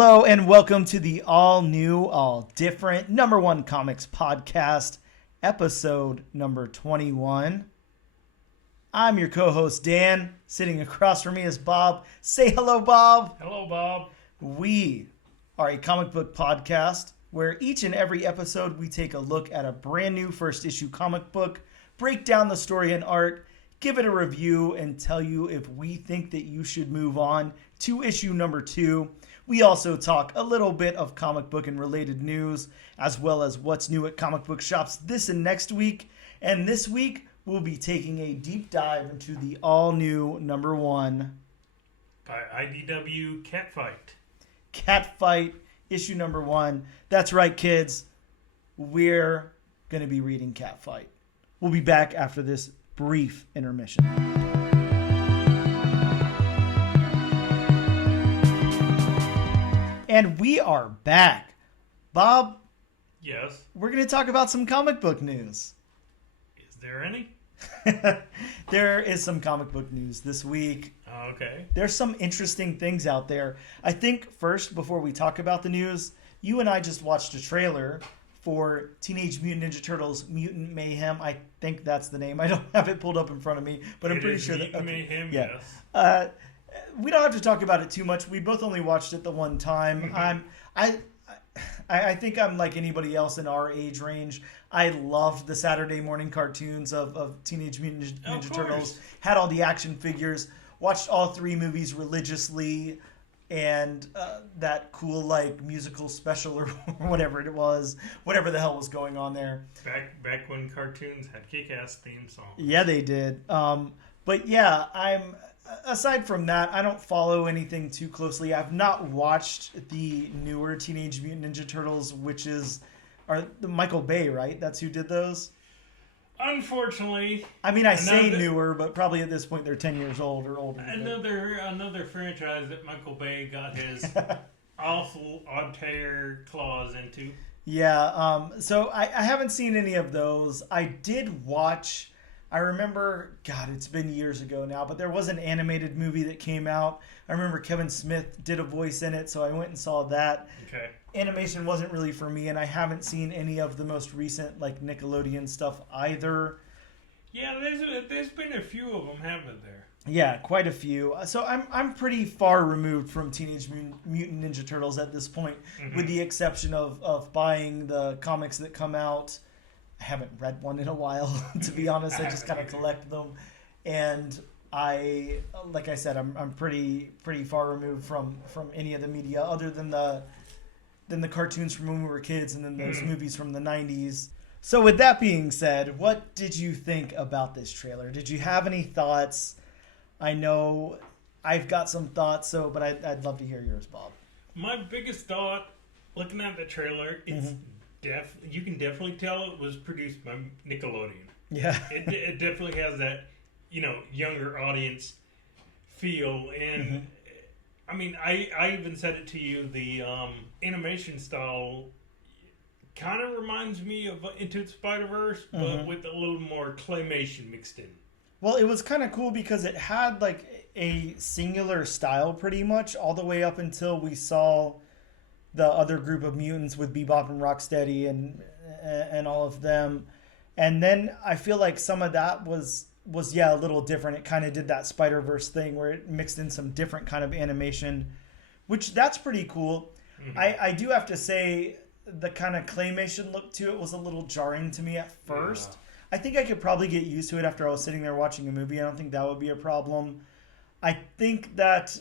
Hello and welcome to the all new, all different number one comics podcast, episode number 21. I'm your co-host Dan. Sitting across from me is Bob. Say hello, Bob. Hello, Bob. We are a comic book podcast where each and every episode we take a look at a brand new first issue comic book, break down the story and art, give it a review, and tell you if we think that you should move on to issue number 2. We also talk a little bit of comic book and related news, as well as what's new at comic book shops this and next week. And this week, we'll be taking a deep dive into the all-new number 1 By IDW Cat Fight, issue number 1. That's right, kids. We're going to be reading Cat Fight. We'll be back after this brief intermission. And we are back. Bob? Yes. We're going to talk about some comic book news. Is there any? There is some comic book news this week. Okay. There's some interesting things out there. I think first, before we talk about the news, you and I just watched a trailer for Teenage Mutant Ninja Turtles Mutant Mayhem. I think that's the name. I don't have it pulled up in front of me, but I'm pretty sure that... Mutant Mayhem, yeah. yes. We don't have to talk about it too much. We both only watched it the one time. I think I'm like anybody else in our age range. I loved the Saturday morning cartoons of Teenage Mutant Ninja Turtles. Had all the action figures. Watched all 3 movies religiously. And that cool like musical special or whatever it was. Whatever the hell was going on there. Back when cartoons had kick-ass theme songs. Yeah, they did. But yeah, aside from that, I don't follow anything too closely. I've not watched the newer Teenage Mutant Ninja Turtles, which are the Michael Bay, right? That's who did those? Unfortunately. I mean, I say newer, but probably at this point they're 10 years old or older. Another franchise that Michael Bay got his awful odd tear claws into. Yeah, so I haven't seen any of those. I did watch... I remember, God, it's been years ago now, but there was an animated movie that came out. I remember Kevin Smith did a voice in it, so I went and saw that. Okay. Animation wasn't really for me, and I haven't seen any of the most recent like Nickelodeon stuff either. Yeah, there's been a few of them, haven't there? Yeah, quite a few. So I'm pretty far removed from Teenage Mutant Ninja Turtles at this point, with the exception of buying the comics that come out. I haven't read one in a while, to be honest. I just kind of collect them, and like I said, I'm pretty far removed from any of the media other than the cartoons from when we were kids, and then those movies from the 90s. So with that being said, what did you think about this trailer? Did you have any thoughts? I know I've got some thoughts, but I'd love to hear yours, Bob. My biggest thought, looking at the trailer, it's you can definitely tell it was produced by Nickelodeon. Yeah. It definitely has that, younger audience feel. And, I mean, I even said it to you, the animation style kind of reminds me of Into the Spider-Verse, but with a little more claymation mixed in. Well, it was kind of cool because it had, like, a singular style pretty much all the way up until we saw the other group of mutants with Bebop and Rocksteady and all of them. And then I feel like some of that was a little different. It kind of did that Spider-Verse thing where it mixed in some different kind of animation, which that's pretty cool. I do have to say the kind of claymation look to it was a little jarring to me at first. Yeah. I think I could probably get used to it after I was sitting there watching a movie. I don't think that would be a problem. I think that...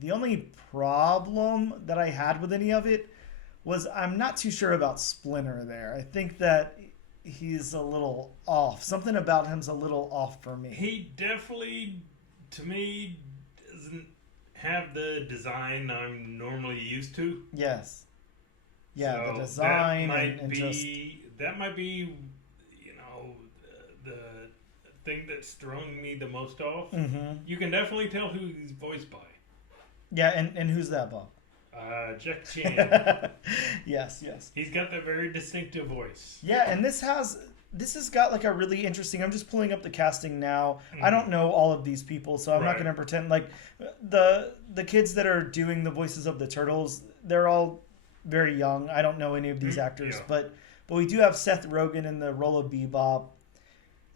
the only problem that I had with any of it was I'm not too sure about Splinter there. I think that he's a little off. Something about him's a little off for me. He definitely, to me, doesn't have the design I'm normally used to. Yes. Yeah, so the design that might be, the thing that's thrown me the most off. You can definitely tell who he's voiced by. Yeah, and who's that, Bob? Jack Chan. Yes. He's got that very distinctive voice. Yeah, and this this has got like a really interesting. I'm just pulling up the casting now. Mm-hmm. I don't know all of these people, so I'm not Right. going to pretend like the kids that are doing the voices of the turtles. They're all very young. I don't know any of these actors, Yeah. but we do have Seth Rogen in the role of Bebop.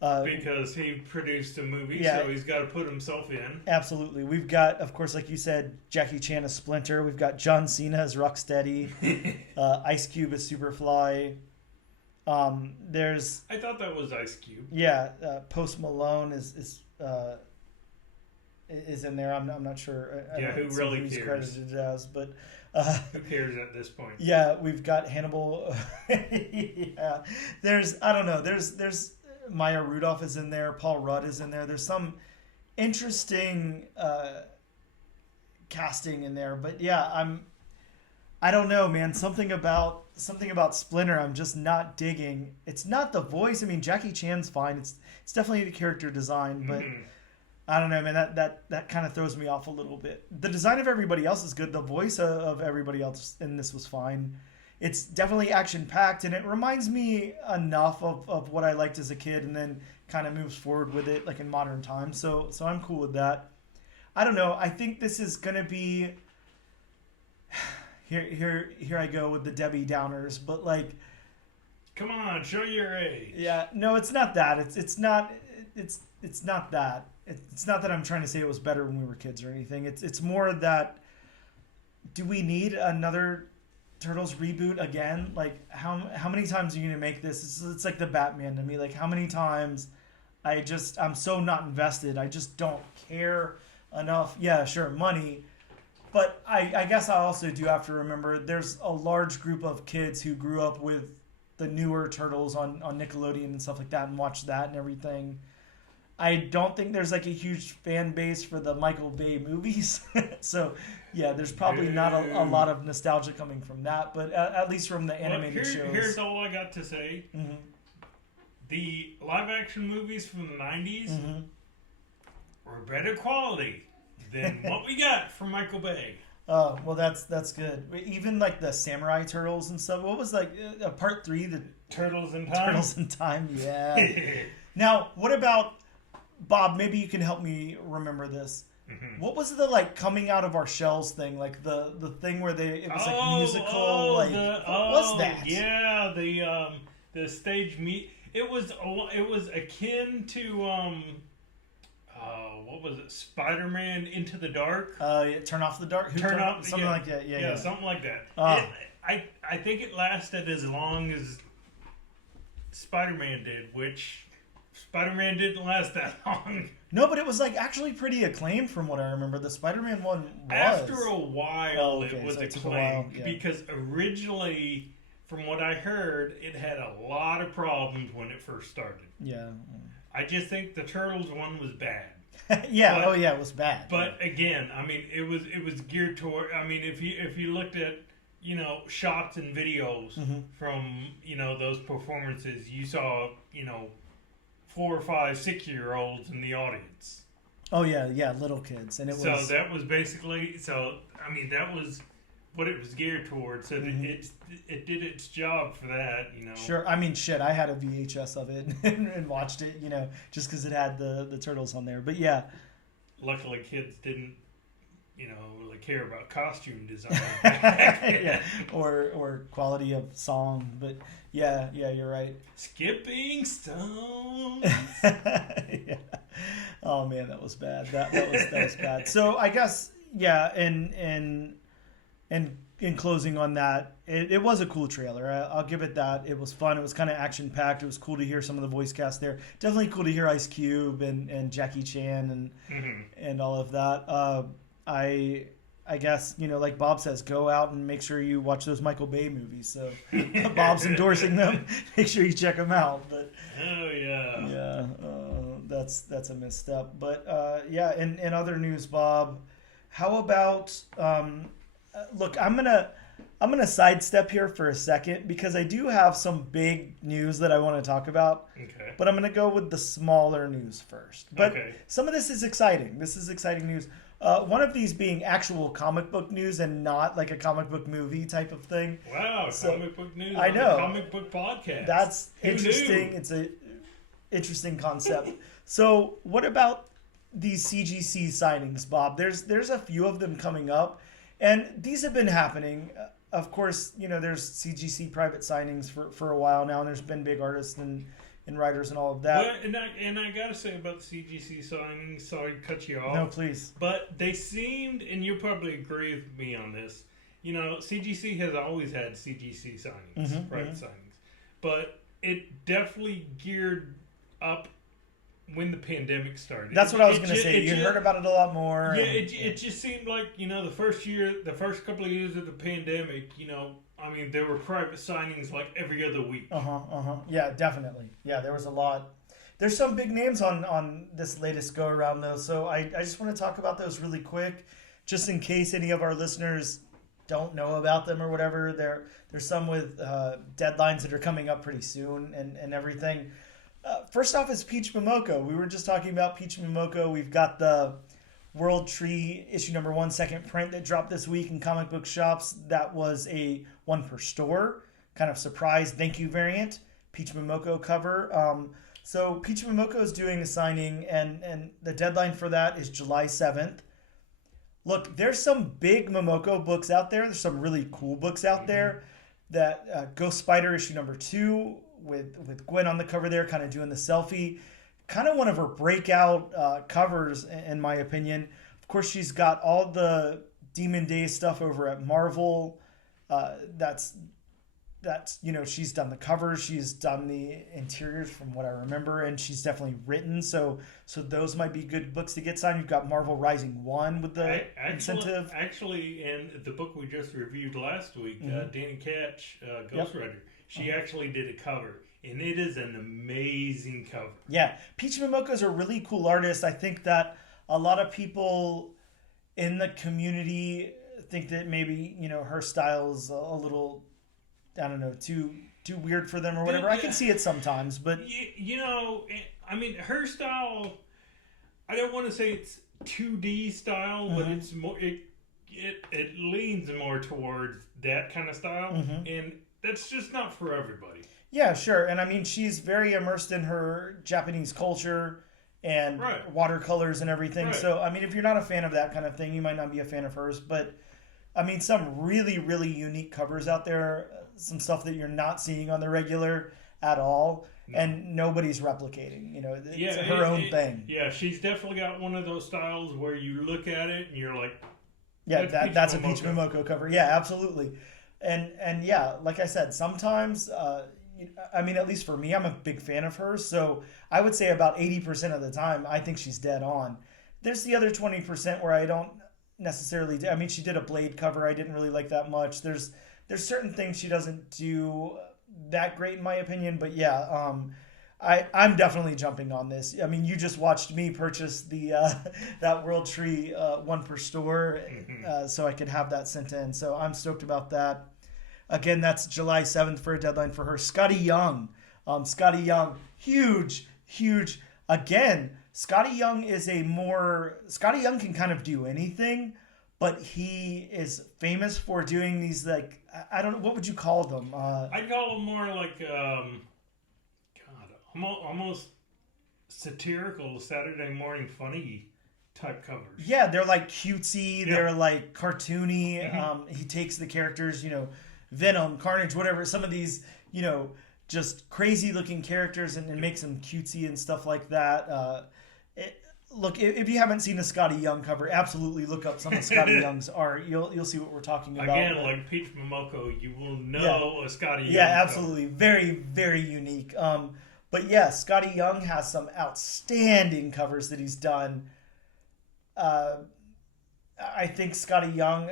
Because he produced a movie, Yeah. so he's got to put himself in. Absolutely. We've got, of course, like you said, Jackie Chan as Splinter. We've got John Cena as Rocksteady. Ice Cube as Superfly. There's... I thought that was Ice Cube. Yeah, Post Malone is in there. I'm not sure. Yeah, who really who's cares? credited as, but Who cares at this point? yeah, we've got Hannibal. Yeah, I don't know. There's Maya Rudolph is in there. Paul Rudd is in there. There's some interesting casting in there, but yeah, I don't know, man. Something about Splinter I'm just not digging. It's not the voice. I mean, Jackie Chan's fine. It's definitely the character design, but I don't know, man. That kind of throws me off a little bit. The design of everybody else is good. The voice of everybody else in this was fine. It's definitely action packed, and it reminds me enough of what I liked as a kid, and then kind of moves forward with it like in modern times. So I'm cool with that. I don't know. I think this is gonna be. Here I go with the Debbie Downers, but like, Come on, show your age. yeah, no, it's not that. It's not that. It's not that I'm trying to say it was better when we were kids or anything. It's more that, do we need another Turtles reboot again? Like, how many times are you gonna make this? It's like the Batman to me. Like, how many times? I'm so not invested. I just don't care enough. Yeah, sure, money. But I guess I also do have to remember there's a large group of kids who grew up with the newer Turtles on Nickelodeon and stuff like that and watched that and everything. I don't think there's like a huge fan base for the Michael Bay movies. So, yeah, there's probably not a lot of nostalgia coming from that, but at least from the animated shows. Here's all I got to say. Mm-hmm. The live action movies from the 90s Mm-hmm. were better quality than what we got from Michael Bay. Oh, well, that's good. Even like the Samurai Turtles and stuff. What was like part 3, the Turtles in Time? Turtles in Time? Yeah. Now, what about, Bob, maybe you can help me remember this. Mm-hmm. What was the like coming out of our shells thing? Like the thing where it was like musical. What was that? Yeah, the stage meet. It was akin to what was it? Spider-Man Into the Dark. Yeah, Turn Off the Dark. Turn Off, something like that. Yeah, something like that. I think it lasted as long as Spider-Man did, which Spider-Man didn't last that long. No, but it was like actually pretty acclaimed from what I remember. The Spider-Man one was. After a while, it was so it took acclaimed yeah. because originally, from what I heard, it had a lot of problems when it first started. Yeah. I just think the Turtles one was bad. Yeah. But, it was bad. But again, I mean, it was geared toward. I mean, if you looked at shots and videos from those performances, you saw 4, 5, 6-year-olds in the audience. Oh yeah, little kids, and it was. So that was basically. So I mean, that was what it was geared towards. So it did its job for that. Sure. I mean, shit. I had a VHS of it and watched it. Just because it had the turtles on there. But yeah. Luckily, kids didn't. Really care about costume design. Yeah, or quality of song, but yeah, you're right. Skipping stones. Yeah. Oh man, that was bad. That was bad. So I guess in closing on that, it was a cool trailer. I'll give it that. It was fun. It was kind of action packed. It was cool to hear some of the voice cast there. Definitely cool to hear Ice Cube and Jackie Chan and all of that. I guess, like Bob says, go out and make sure you watch those Michael Bay movies. So Bob's endorsing them. Make sure you check them out. But oh yeah, yeah, that's a misstep. But in other news, Bob, how about look? I'm gonna sidestep here for a second because I do have some big news that I want to talk about. Okay. But I'm gonna go with the smaller news first. But some of this is exciting. This is exciting news. One of these being actual comic book news and not like a comic book movie type of thing. Wow, comic book news I on know. the comic book podcast. That's Who interesting. knew? It's a interesting concept. So what about these CGC signings, Bob? There's a few of them coming up, and these have been happening. Of course, there's CGC private signings for a while now, and there's been big artists and writers and all of that. Well, and I gotta say about the CGC signings, sorry to cut you off. No, please. But they seemed, and you'll probably agree with me on this, CGC has always had CGC signings, private signings. But it definitely geared up when the pandemic started. That's what I was going to say. You heard about it a lot more. Yeah, it just seemed like, the first couple of years of the pandemic, there were private signings like every other week. Yeah, definitely. Yeah, there was a lot. There's some big names on this latest go around though, so I just want to talk about those really quick, just in case any of our listeners don't know about them or whatever. There's some with deadlines that are coming up pretty soon and everything. First off is Peach Momoko. We were just talking about Peach Momoko. We've got the World Tree issue number 1 second print that dropped this week in comic book shops. That was a 1 per store kind of surprise thank you variant Peach Momoko cover. So Peach Momoko is doing a signing, and the deadline for that is July 7th. Look, there's some big Momoko books out there. There's some really cool books out there. That Ghost Spider issue number 2 with Gwen on the cover there, kind of doing the selfie. Kind of one of her breakout covers, in my opinion. Of course, she's got all the Demon Days stuff over at Marvel. That's she's done the covers, she's done the interiors from what I remember, and she's definitely written. So those might be good books to get signed. You've got Marvel Rising 1 with the incentive. Actually, in the book we just reviewed last week, Danny Ketch, Ghostwriter, she actually did a cover. And it is an amazing cover. Yeah. Peach Momoko is a really cool artist. I think that a lot of people in the community think that maybe, her style is a little, I don't know, too weird for them or whatever. I can see it sometimes, but... her style, I don't want to say it's 2D style, but it's more, it leans more towards that kind of style. And that's just not for everybody. Yeah, sure. And she's very immersed in her Japanese culture and watercolors and everything. Right. So, if you're not a fan of that kind of thing, you might not be a fan of hers. But, some really, really unique covers out there. Some stuff that you're not seeing on the regular at all. No. And nobody's replicating. It's her own thing. Yeah, she's definitely got one of those styles where you look at it and you're like... Yeah, that's a Peach Momoko cover. Yeah, absolutely. And yeah, like I said, sometimes... at least for me, I'm a big fan of hers. So I would say about 80% of the time, I think she's dead on. There's the other 20% where I don't necessarily... she did a Blade cover. I didn't really like that much. There's certain things she doesn't do that great in my opinion. But yeah, I'm definitely jumping on this. You just watched me purchase the that World Tree 1 per store so I could have that sent in. So I'm stoked about that. Again, that's July 7th for a deadline for her. Scotty Young. Huge. Again, Scotty Young Scotty Young can kind of do anything, but he is famous for doing these, I don't know, what would you call them? I'd call them more like, almost satirical Saturday morning funny type covers. Yeah, they're like cutesy, they're like cartoony. He takes the characters, Venom, Carnage, whatever, some of these, just crazy looking characters and makes them cutesy and stuff like that. Look, if you haven't seen a Scotty Young cover, absolutely look up some of Scotty Young's art. You'll see what we're talking about. Again, like Peach Momoko, you will know a Scotty Young Yeah, absolutely. Cover. Very, very unique. But yeah, Scotty Young has some outstanding covers that he's done. I think Scotty Young...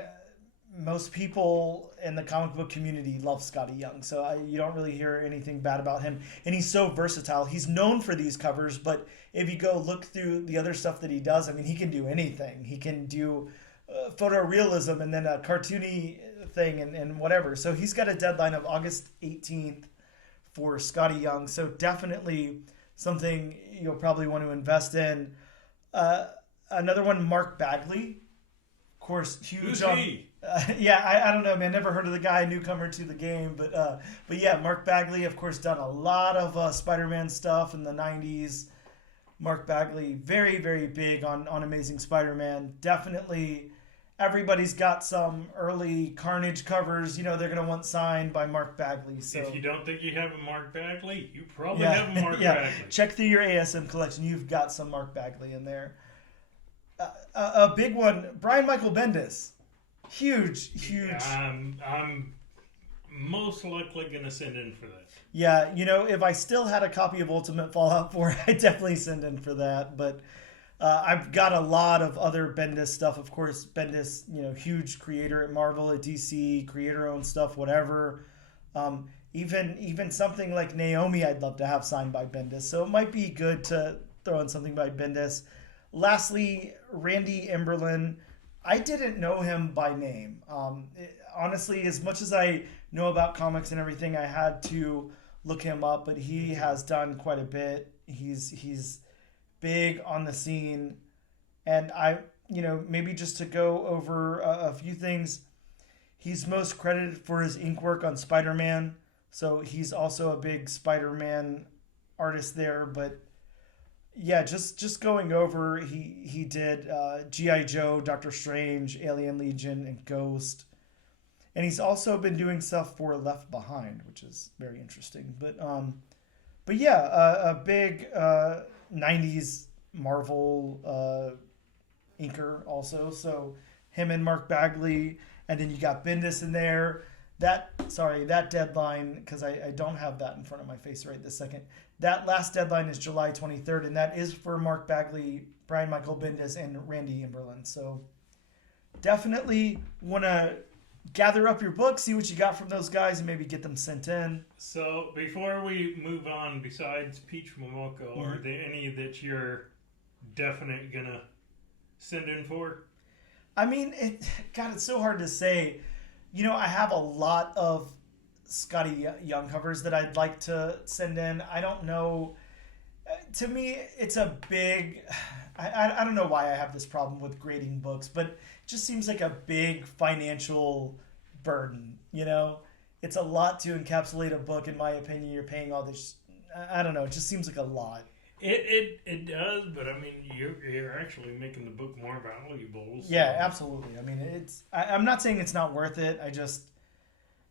Most people in the comic book community love Scotty Young, so you don't really hear anything bad about him. And he's so versatile. He's known for these covers, but if you go look through the other stuff that he does, he can do anything. He can do photorealism and then a cartoony thing and whatever. So he's got a deadline of August 18th for Scotty Young, so definitely something you'll probably want to invest in. Another one, Mark Bagley. Of course, huge Who's on. he? Yeah, I don't know, man. Never heard of the guy, newcomer to the game, but yeah, Mark Bagley, of course, done a lot of Spider-Man stuff in the '90s. Mark Bagley, very, very big on Amazing Spider-Man. Definitely, everybody's got some early Carnage covers. You know, they're gonna want signed by Mark Bagley. So If you don't think you have a Mark Bagley, you probably have a Mark yeah. Bagley. Check through your ASM collection. You've got some Mark Bagley in there. A big one, Brian Michael Bendis. Huge. I'm most likely going to send in for that. Yeah, you know, if I still had a copy of Ultimate Fallout 4, I'd definitely send in for that. But I've got a lot of other Bendis stuff. Of course, Bendis, you know, huge creator at Marvel, at DC, creator-owned stuff, whatever. Even something like Naomi, I'd love to have signed by Bendis. So it might be good to throw in something by Bendis. Lastly, Randy Emberlin. I didn't know him by name. Honestly, as much as I know about comics and everything, I had to look him up. But he has done quite a bit. He's big on the scene, and maybe just to go over a few things. He's most credited for his ink work on Spider-Man, so he's also a big Spider-Man artist there. But yeah, just going over, he did G.I. Joe, Doctor Strange, Alien Legion, and Ghost. And he's also been doing stuff for Left Behind, which is very interesting. But yeah, a big 90s Marvel inker also. So him and Mark Bagley, and then you got Bendis in there. That deadline, because I don't have that in front of my face right this second. That last deadline is July 23rd, and that is for Mark Bagley, Brian Michael Bendis, and Randy Emberlin. So definitely want to gather up your books, see what you got from those guys, and maybe get them sent in. So before we move on, besides Peach Momoko, are there any that you're definitely going to send in for? I mean, it's so hard to say. You know, I have a lot of Scotty Young covers that I'd like to send in. I don't know. To me, it's a big... I don't know why I have this problem with grading books, but it just seems like a big financial burden, you know? It's a lot to encapsulate a book, in my opinion. You're paying all this... I don't know. It just seems like a lot. It does, but I mean, you're actually making the book more valuable. So. Yeah, absolutely. I mean, I'm not saying it's not worth it. I just,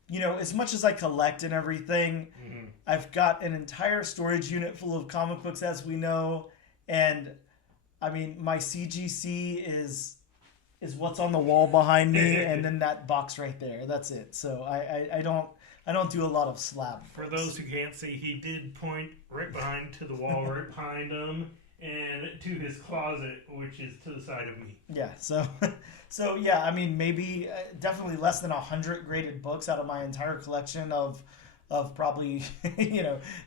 you know, as much as I collect and everything, I've got an entire storage unit full of comic books, as we know, and I mean, my CGC is what's on the wall behind me, and then that box right there. That's it. So I don't do a lot of slab books. For those who can't see, he did point right behind to the wall, right behind him, and to his closet, which is to the side of me. Yeah, so yeah, I mean, maybe definitely less than 100 graded books out of my entire collection of probably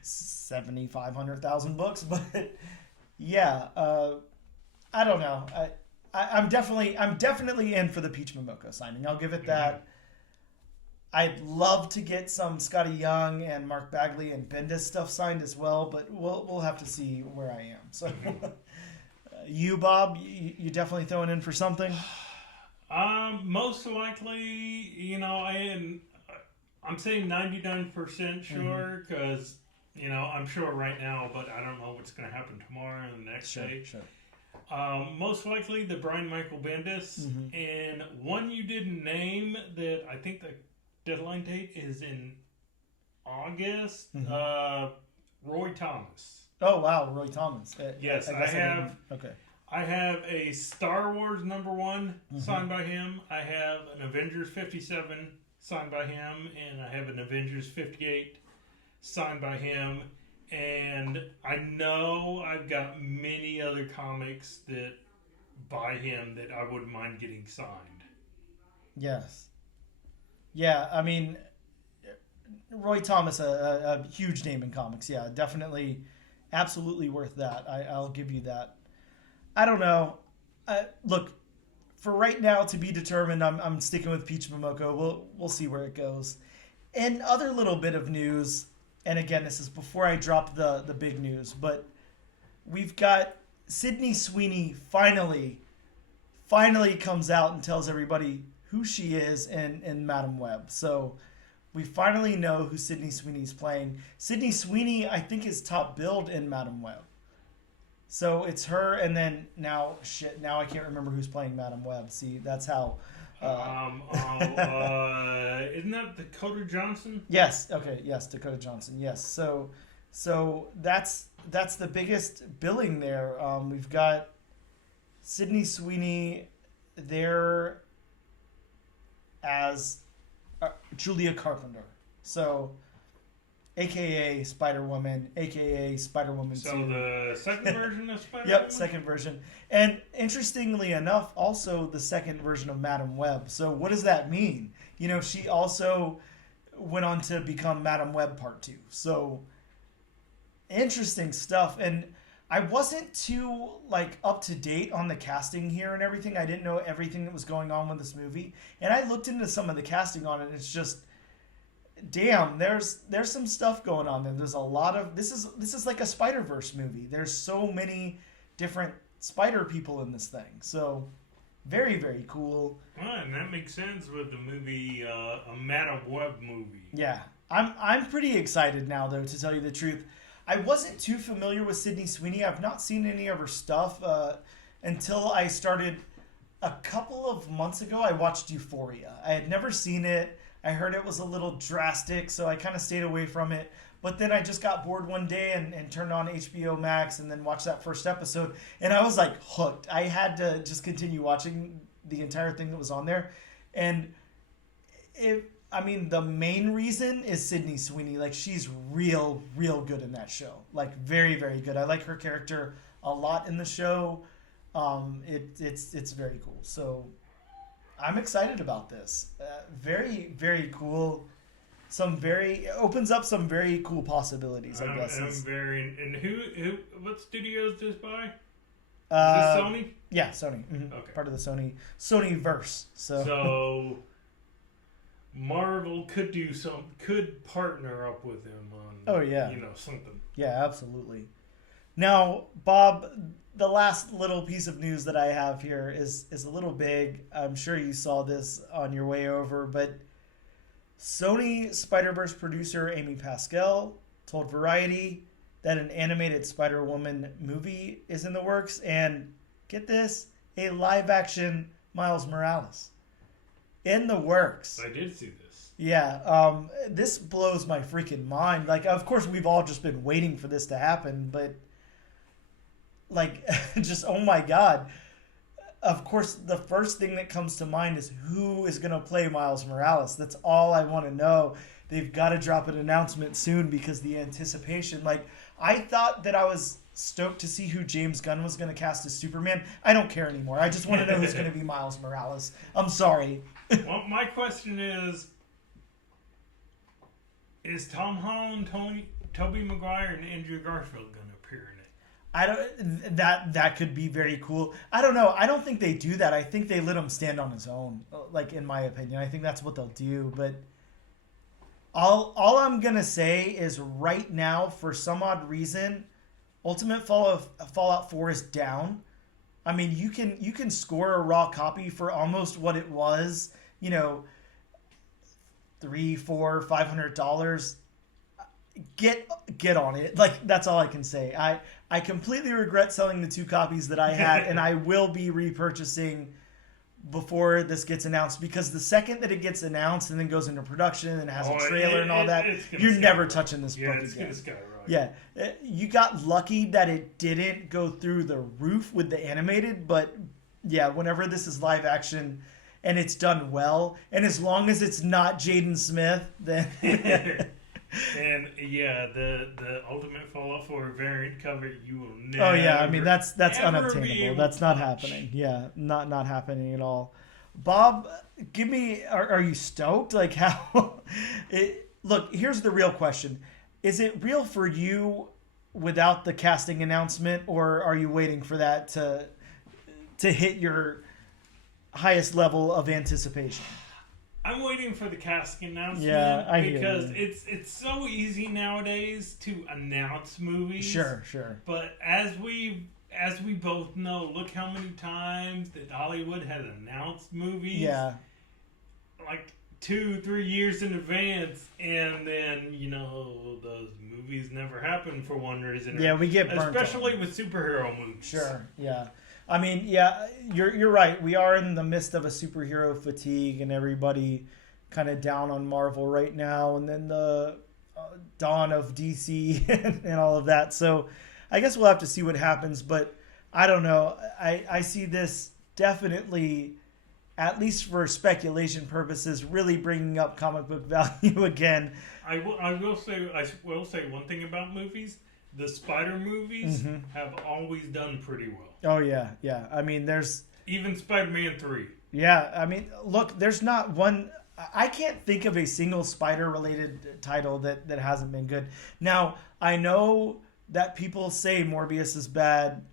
7,500,000 books. But yeah, I don't know. I'm definitely in for the Peach Momoko signing. I'll give it that. I'd love to get some Scotty Young and Mark Bagley and Bendis stuff signed as well, but we'll have to see where I am. So, you, Bob, you definitely throwing in for something? Most likely, I'm saying 99% sure because, I'm sure right now, but I don't know what's going to happen tomorrow and the next day. Sure. Most likely the Brian Michael Bendis, and one you didn't name that I think the deadline date is in August. Roy Thomas. Oh wow, Roy Thomas. Yes, I have. Okay. I have a Star Wars #1 signed by him. I have an Avengers 57 signed by him, and I have an Avengers 58 signed by him. And I know I've got many other comics that by him that I wouldn't mind getting signed. Yes. Yeah, I mean, Roy Thomas, a huge name in comics. Yeah, definitely, absolutely worth that. I'll give you that. I don't know. Look, for right now, to be determined, I'm sticking with Peach Momoko. We'll see where it goes. And other little bit of news, and again, this is before I drop the big news, but we've got Sydney Sweeney finally comes out and tells everybody who she is in Madam Web. So we finally know who Sydney Sweeney's playing. Sydney Sweeney, I think, is top billed in Madam Web. So it's her, and then now I can't remember who's playing Madam Web. See, that's how. Isn't that Dakota Johnson? Yes. Okay. Yes, Dakota Johnson. Yes. So that's the biggest billing there. We've got Sydney Sweeney there as Julia Carpenter. So, AKA Spider-Woman, AKA Spider-Woman 2. So the second version of Spider-Woman? Yep, second version. And interestingly enough, also the second version of Madam Web. So what does that mean? She also went on to become Madam Web Part 2. So interesting stuff. And I wasn't too up to date on the casting here and everything. I didn't know everything that was going on with this movie. And I looked into some of the casting on it, and it's just, damn, there's some stuff going on there. There's a lot of this is like a Spider-Verse movie. There's so many different spider people in this thing. So very, very cool. Well, and that makes sense with the movie, a Madam Web movie. Yeah. I'm pretty excited now, though, to tell you the truth. I wasn't too familiar with Sydney Sweeney. I've not seen any of her stuff until I started a couple of months ago. I watched Euphoria. I had never seen it. I heard it was a little drastic, so I kind of stayed away from it. But then I just got bored one day and turned on HBO Max and then watched that first episode. And I was hooked. I had to just continue watching the entire thing that was on there. And the main reason is Sydney Sweeney. She's real good in that show. Very, very good. I like her character a lot in the show. It's very cool. So I'm excited about this. Very, very cool. It opens up some very cool possibilities, I guess. I'm very... And what studio is this by? Is this Sony? Yeah, Sony. Mm-hmm. Okay. Part of the Sony verse. So Marvel could partner up with them on something. Yeah, absolutely. Now, Bob, the last little piece of news that I have here is a little big. I'm sure you saw this on your way over, but Sony Spider-Verse producer Amy Pascal told Variety that an animated Spider-Woman movie is in the works, and get this, a live-action Miles Morales in the works. I did see this. Yeah, this blows my freaking mind. Of course, we've all just been waiting for this to happen, but just, oh my God. Of course, the first thing that comes to mind is who is going to play Miles Morales. That's all I want to know. They've got to drop an announcement soon because the anticipation. I thought that I was stoked to see who James Gunn was going to cast as Superman. I don't care anymore. I just want to know who's going to be Miles Morales. I'm sorry. Well, my question is Tom Holland, Tobey Maguire, and Andrew Garfield going to appear in it? That could be very cool. I don't know. I don't think they do that. I think they let him stand on his own. In my opinion, I think that's what they'll do. But all I'm gonna say is right now, for some odd reason, Ultimate Fallout 4 is down. I mean, you can score a raw copy for almost what it was. $300, $400, $500. Get on it. That's all I can say. I completely regret selling the 2 copies that I had, and I will be repurchasing before this gets announced, because the second that it gets announced and then goes into production and has a trailer and all that, you're never touching this book again. Yeah, you got lucky that it didn't go through the roof with the animated, but yeah, whenever this is live action and it's done well, and as long as it's not Jaden Smith, then... And yeah, the Ultimate Fallout 4 variant cover, you will never. Oh yeah, I mean that's unobtainable. That's not happening. Yeah, not happening at all. Bob, give me. Are you stoked? How? Look, here's the real question: is it real for you without the casting announcement, or are you waiting for that to hit your highest level of anticipation? I'm waiting for the casting announcement. Yeah, I hear because you. It's so easy nowadays to announce movies. Sure. But as we've as we both know, look how many times that Hollywood has announced movies. Yeah. Like 2-3 years in advance, and then those movies never happen for one reason. Yeah, we get burnt especially on. with superhero movies. Sure. Yeah. I mean, yeah, you're right. We are in the midst of a superhero fatigue, and everybody kind of down on Marvel right now, and then the dawn of DC and all of that. So I guess we'll have to see what happens, but I don't know. I see this definitely, at least for speculation purposes, really bringing up comic book value again. I will say one thing about movies. The Spider movies have always done pretty well. Oh, yeah, yeah. I mean, there's... Even Spider-Man 3. Yeah, I mean, look, there's not one... I can't think of a single Spider-related title that hasn't been good. Now, I know that people say Morbius is bad.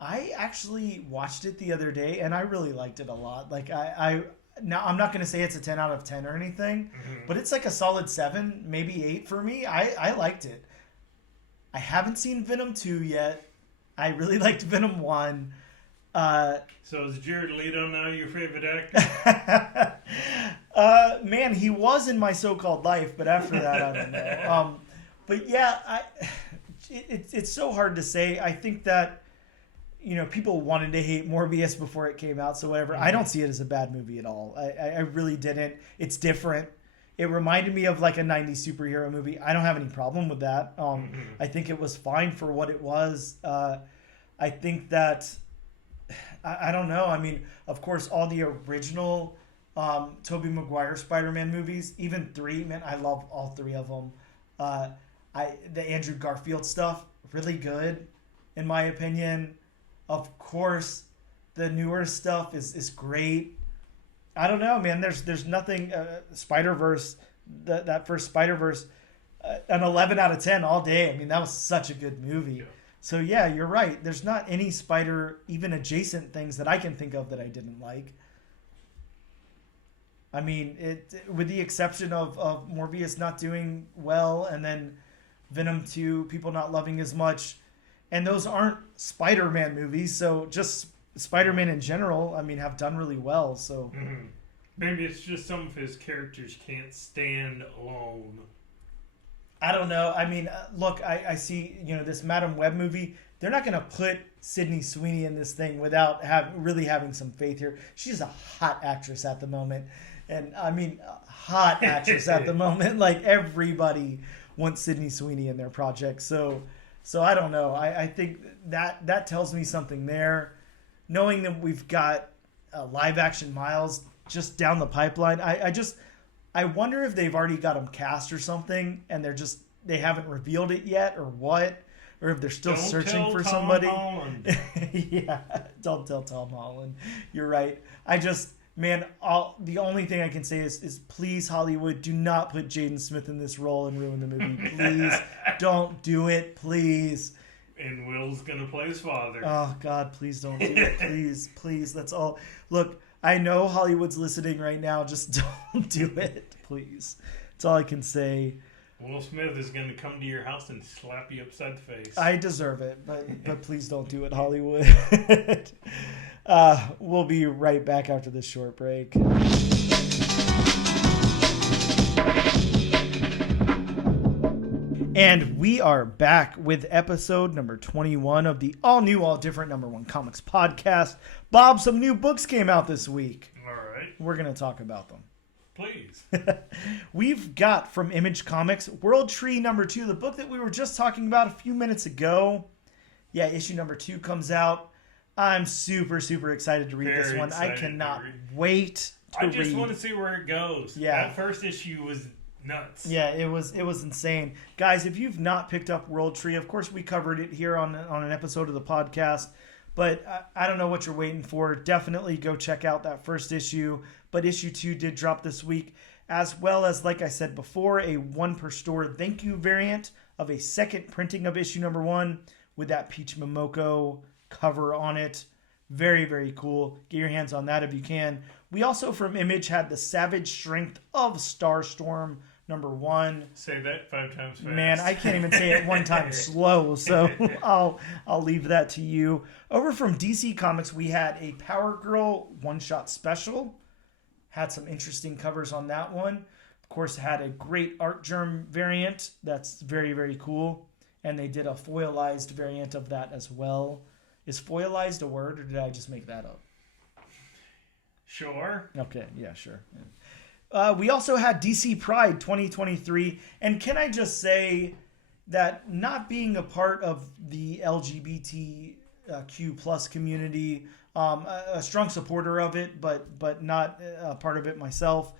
I actually watched it the other day, and I really liked it a lot. Like, now, I'm not going to say it's a 10 out of 10 or anything, but it's like a solid 7, maybe 8 for me. I liked it. I haven't seen Venom 2 yet. I really liked Venom 1. So is Jared Leto now your favorite actor? Man, he was in My So-Called Life, but after that, I don't know. But yeah, it's so hard to say. I think that, people wanted to hate Morbius before it came out, so whatever. I don't see it as a bad movie at all. I really didn't. It's different. It reminded me of like a 90s superhero movie. I don't have any problem with that. I think it was fine for what it was. I think that, I don't know. I mean, of course, all the original Tobey Maguire Spider-Man movies, even 3, man, I love all 3 of them. The Andrew Garfield stuff, really good, in my opinion. Of course, the newer stuff is great. I don't know, man. There's nothing. Spider-Verse, that first Spider-Verse, an 11 out of 10 all day. I mean, that was such a good movie. Yeah. So yeah, you're right. There's not any Spider, even adjacent things that I can think of that I didn't like. I mean, with the exception of Morbius not doing well, and then Venom 2, people not loving as much, and those aren't Spider-Man movies. So just Spider-Man in general, I mean, have done really well. So maybe it's just some of his characters can't stand alone. I don't know. I mean, look, I see, this Madam Web movie. They're not going to put Sydney Sweeney in this thing without really having some faith here. She's a hot actress at the moment. And I mean, hot actress at the moment. Like, everybody wants Sydney Sweeney in their project. So I don't know. I think that tells me something there. Knowing that we've got live action Miles just down the pipeline, I wonder if they've already got him cast or something, and they haven't revealed it yet, or what, or if they're still searching for somebody. Yeah, don't tell Tom Holland. You're right. The only thing I can say is please, Hollywood, do not put Jaden Smith in this role and ruin the movie. Please don't do it. Please. And Will's going to play his father. Oh, God, please don't do it. Please, please. That's all. Look, I know Hollywood's listening right now. Just don't do it, please. That's all I can say. Will Smith is going to come to your house and slap you upside the face. I deserve it, but please don't do it, Hollywood. We'll be right back after this short break. And we are back with episode number 21 of the all-new, all-different number one comics podcast. Bob, some new books came out this week. All right. We're going to talk about them. Please. We've got from Image Comics, World Tree number 2, the book that we were just talking about a few minutes ago. Yeah, issue number 2 comes out. I'm super, super excited to read this one. I cannot wait to read. I just want to see where it goes. Yeah. That first issue was nuts. Yeah, it was insane. Guys, if you've not picked up World Tree, of course we covered it here on an episode of the podcast, but I don't know what you're waiting for. Definitely go check out that first issue. But issue 2 did drop this week, as well as, like I said before, a 1 per store thank you variant of a second printing of issue number 1 with that Peach Momoko cover on it. Very, very cool. Get your hands on that if you can. We also, from Image, had the Savage Strength of Starstorm number 1. Say that 5 times fast. Man, I can't even say it 1 time slow, so I'll leave that to you. Over from DC Comics, we had a Power Girl one-shot special. Had some interesting covers on that one. Of course, had a great Art Germ variant. That's very, very cool. And they did a foilized variant of that as well. Is foilized a word, or did I just make that up? Sure. Okay, yeah, sure. Yeah. We also had DC Pride 2023. And can I just say that not being a part of the LGBTQ plus community, a strong supporter of it, but not a part of it myself,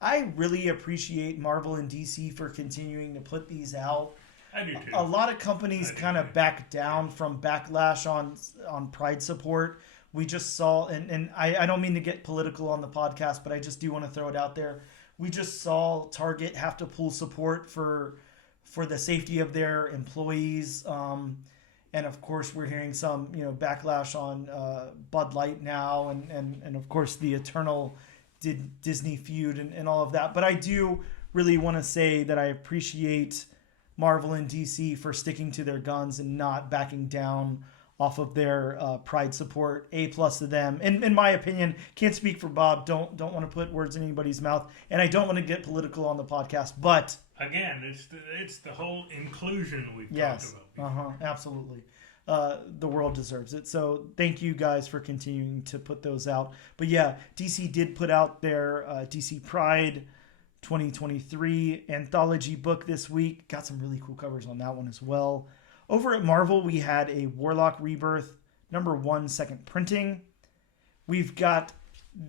I really appreciate Marvel and DC for continuing to put these out. I do too. A lot of companies kind of back down from backlash on Pride support. We just saw, and I don't mean to get political on the podcast, but I just do want to throw it out there. We just saw Target have to pull support for the safety of their employees. And of course, we're hearing some backlash on Bud Light now, and of course the eternal Disney feud and all of that. But I do really want to say that I appreciate Marvel and DC for sticking to their guns and not backing down off of their Pride support. A+ to them. In my opinion, can't speak for Bob. Don't want to put words in anybody's mouth, and I don't want to get political on the podcast. But again, it's the whole inclusion we've yes, talked about. Absolutely. The world deserves it. So thank you guys for continuing to put those out. But yeah, DC did put out their DC Pride 2023 anthology book this week. Got some really cool covers on that one as well. Over at Marvel, we had a Warlock Rebirth #1 second printing. We've got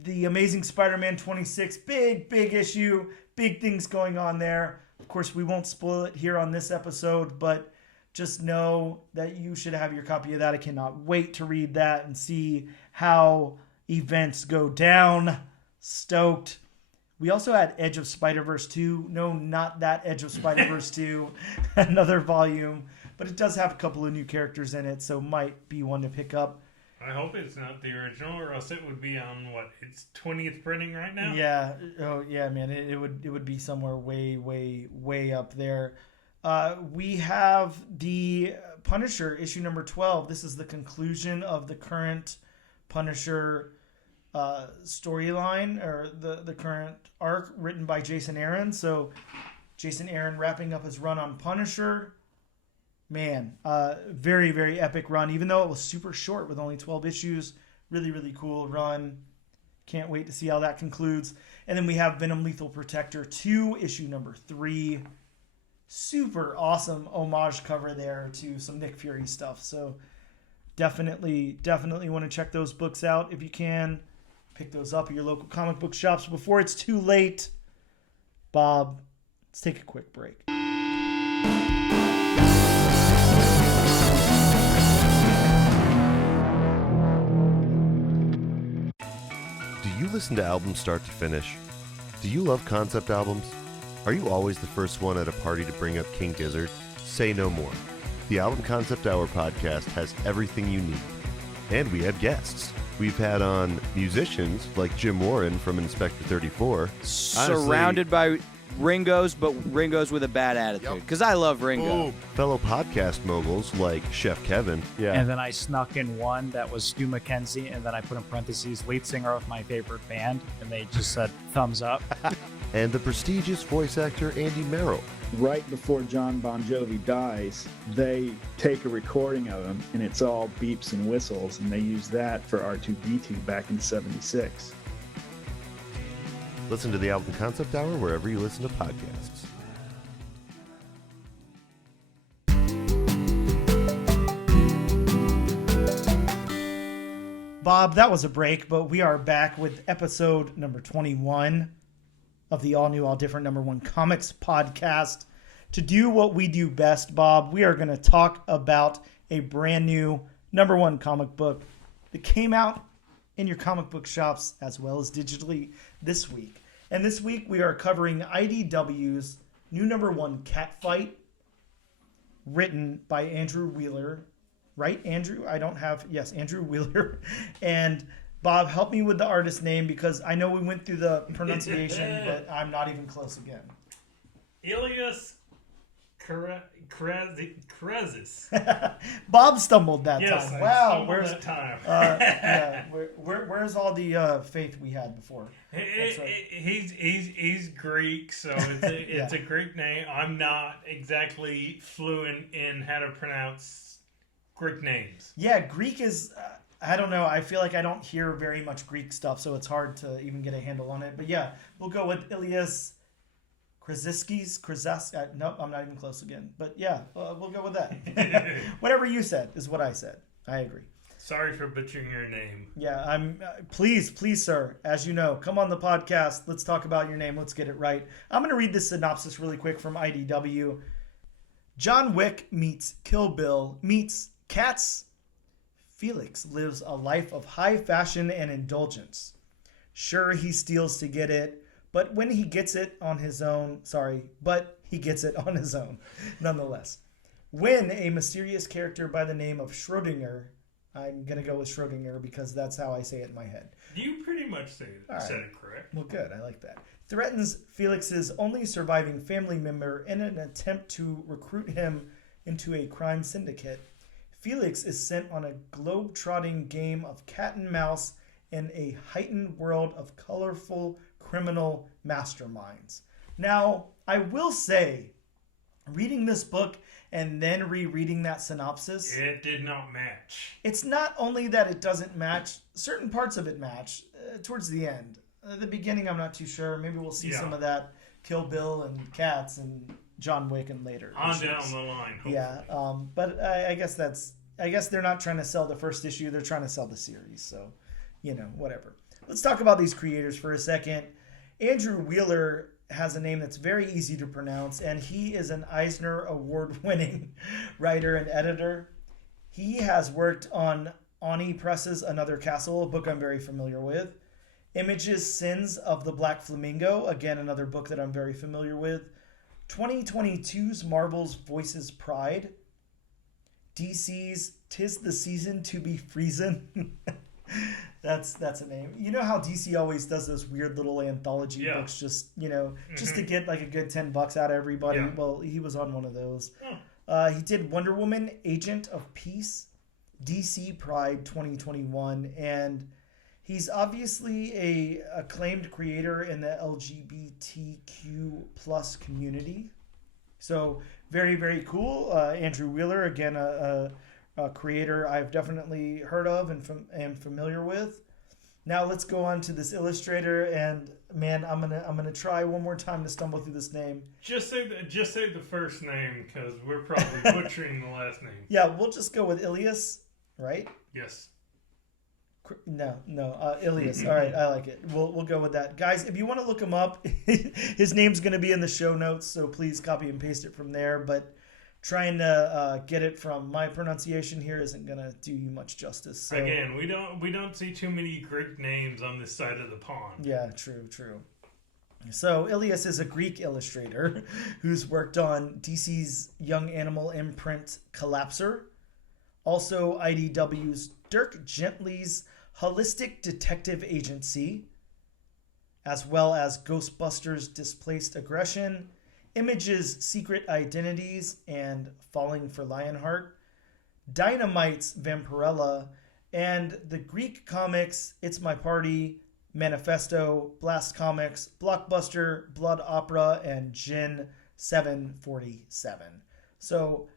the Amazing Spider-Man 26, big issue, big things going on there. Of course, we won't spoil it here on this episode, but just know that you should have your copy of that. I cannot wait to read that and see how events go down. Stoked. We also had Edge of Spider-Verse 2. No, not that Edge of Spider-Verse 2. Another volume. But it does have a couple of new characters in it, so might be one to pick up. I hope it's not the original, or else it would be on, its 20th printing right now? Yeah. Oh, yeah, man. It would be somewhere way up there. We have the Punisher, issue number 12. This is the conclusion of the current Punisher storyline, or the current arc written by Jason Aaron. So Jason Aaron wrapping up his run on Punisher. Man, very, very epic run, even though it was super short with only 12 issues. Really, really cool run. Can't wait to see how that concludes. And then we have Venom Lethal Protector 2, issue number 3. Super awesome homage cover there to some Nick Fury stuff. So definitely want to check those books out if you can. Pick those up at your local comic book shops before it's too late. Bob, let's take a quick break. Do you listen to albums start to finish? Do you love concept albums? Are you always the first one at a party to bring up King Gizzard? Say no more. The Album Concept Hour podcast has everything you need. And we have guests. We've had on musicians like Jim Warren from Inspector 34. Surrounded by Ringos, but Ringos with a bad attitude. Because I love Ringo. Ooh. Fellow podcast moguls like Chef Kevin. Yeah. And then I snuck in one that was Stu McKenzie, and then I put in parentheses, lead singer of my favorite band, and they just said thumbs up. And the prestigious voice actor Andy Merrill. Right before John Bon Jovi dies, they take a recording of him, and it's all beeps and whistles, and they use that for R2-D2 back in '76. Listen to the Album Concept Hour wherever you listen to podcasts. Bob, that was a break, but we are back with episode number 21 of the all-new, all-different #1 Comics podcast. To do what we do best, Bob, we are going to talk about a brand new #1 comic book that came out in your comic book shops as well as digitally this week. And this week we are covering IDW's new #1 Catfight, written by Andrew Wheeler. Right, Andrew? Andrew Wheeler. And Bob, help me with the artist name because I know we went through the pronunciation, but I'm not even close again. Ilias Krezis. Bob stumbled that Yes, time. I Wow, stumbled where's that time? where's all the faith we had before? That's right. He's Greek, so it's a Greek name. I'm not exactly fluent in how to pronounce Greek names. Yeah, Greek is. I don't know. I feel like I don't hear very much Greek stuff, so it's hard to even get a handle on it. But yeah, we'll go with Ilias Krezis. Nope, I'm not even close again. But yeah, we'll go with that. Whatever you said is what I said. I agree. Sorry for butchering your name. Yeah, I'm. Please, sir. As you know, come on the podcast. Let's talk about your name. Let's get it right. I'm going to read this synopsis really quick from IDW. John Wick meets Kill Bill meets Cats. Felix lives a life of high fashion and indulgence. Sure, he steals to get it, but when he gets it on his own, he gets it on his own, nonetheless. When a mysterious character by the name of Schrodinger, I'm going to go with Schrodinger because that's how I say it in my head. You pretty much said it correct. Well, good. I like that. Threatens Felix's only surviving family member in an attempt to recruit him into a crime syndicate. Felix is sent on a globe-trotting game of cat and mouse in a heightened world of colorful criminal masterminds. Now, I will say, reading this book and then rereading that synopsis, it did not match. It's not only that it doesn't match, certain parts of it match towards the end. The beginning, I'm not too sure. Maybe we'll see some of that Kill Bill and Cats and John Wick and later. On down the line. Hopefully. Yeah, but I guess they're not trying to sell the first issue. They're trying to sell the series. So, whatever. Let's talk about these creators for a second. Andrew Wheeler has a name that's very easy to pronounce, and he is an Eisner Award-winning writer and editor. He has worked on Ani Press's Another Castle, a book I'm very familiar with. Image's Sins of the Black Flamingo, again, another book that I'm very familiar with. 2022's Marvel's Voices Pride. DC's 'Tis the Season to be Freezin'. That's a name. You know how DC always does those weird little anthology books just to get like a good $10 out of everybody. Yeah. Well, he was on one of those. Oh. He did Wonder Woman, Agent of Peace, DC Pride 2021, and he's obviously a acclaimed creator in the LGBTQ plus community. So very, very cool. Andrew Wheeler, again, a creator I've definitely heard of and am familiar with. Now let's go on to this illustrator, and man, I'm gonna try one more time to stumble through this name. Just say the first name because we're probably butchering the last name. Yeah, we'll just go with Ilias, right? Yes. No, Ilias. All right, I like it. We'll go with that, guys. If you want to look him up, his name's going to be in the show notes, so please copy and paste it from there. But trying to get it from my pronunciation here isn't going to do you much justice. So. Again, we don't see too many Greek names on this side of the pond. Yeah, true. So Ilias is a Greek illustrator who's worked on DC's Young Animal imprint Collapser, also IDW's Dirk Gently's Holistic Detective Agency, as well as Ghostbusters Displaced Aggression, Image's Secret Identities and Falling for Lionheart, Dynamite's Vampirella, and the Greek comics It's My Party, Manifesto, Blast Comics, Blockbuster, Blood Opera, and Gin 747. So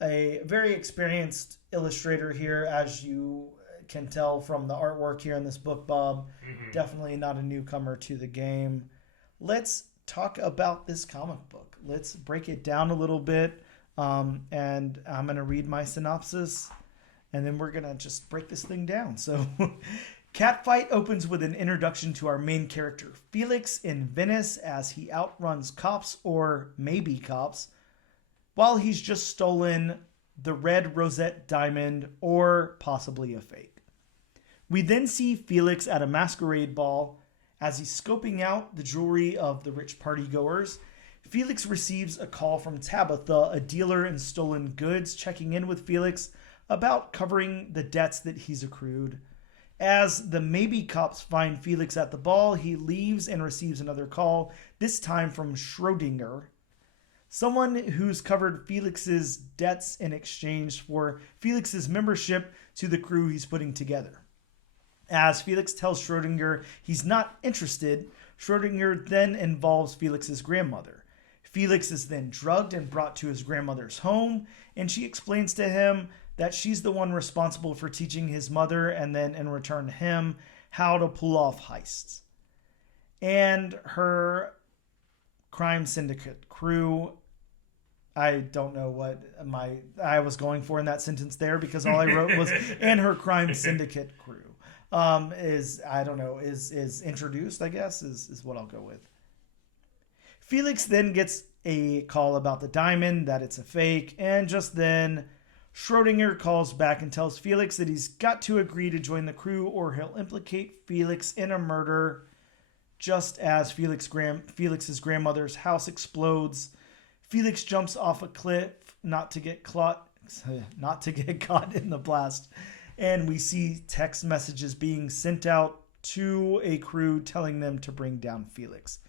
a very experienced illustrator here, as you can tell from the artwork here in this book, Bob. Mm-hmm. Definitely not a newcomer to the game. Let's talk about this comic book. Let's break it down a little bit, and I'm going to read my synopsis, and then we're going to just break this thing down. So Catfight opens with an introduction to our main character, Felix, in Venice as he outruns cops, or maybe cops, while he's just stolen the red rosette diamond, or possibly a fake. We then see Felix at a masquerade ball as he's scoping out the jewelry of the rich partygoers. Felix receives a call from Tabitha, a dealer in stolen goods, checking in with Felix about covering the debts that he's accrued. As the maybe cops find Felix at the ball, he leaves and receives another call, this time from Schrodinger, someone who's covered Felix's debts in exchange for Felix's membership to the crew he's putting together. As Felix tells Schrodinger he's not interested, Schrodinger then involves Felix's grandmother. Felix is then drugged and brought to his grandmother's home, and she explains to him that she's the one responsible for teaching his mother and then in return him how to pull off heists. And her crime syndicate crew, I don't know what I was going for in that sentence there because all I wrote was and her crime syndicate crew is introduced, I guess, is what I'll go with. Felix then gets a call about the diamond, that it's a fake, and just then Schrodinger calls back and tells Felix that he's got to agree to join the crew or he'll implicate Felix in a murder. Just as Felix's grandmother's house explodes, Felix jumps off a cliff not to get caught in the blast, and we see text messages being sent out to a crew telling them to bring down Felix.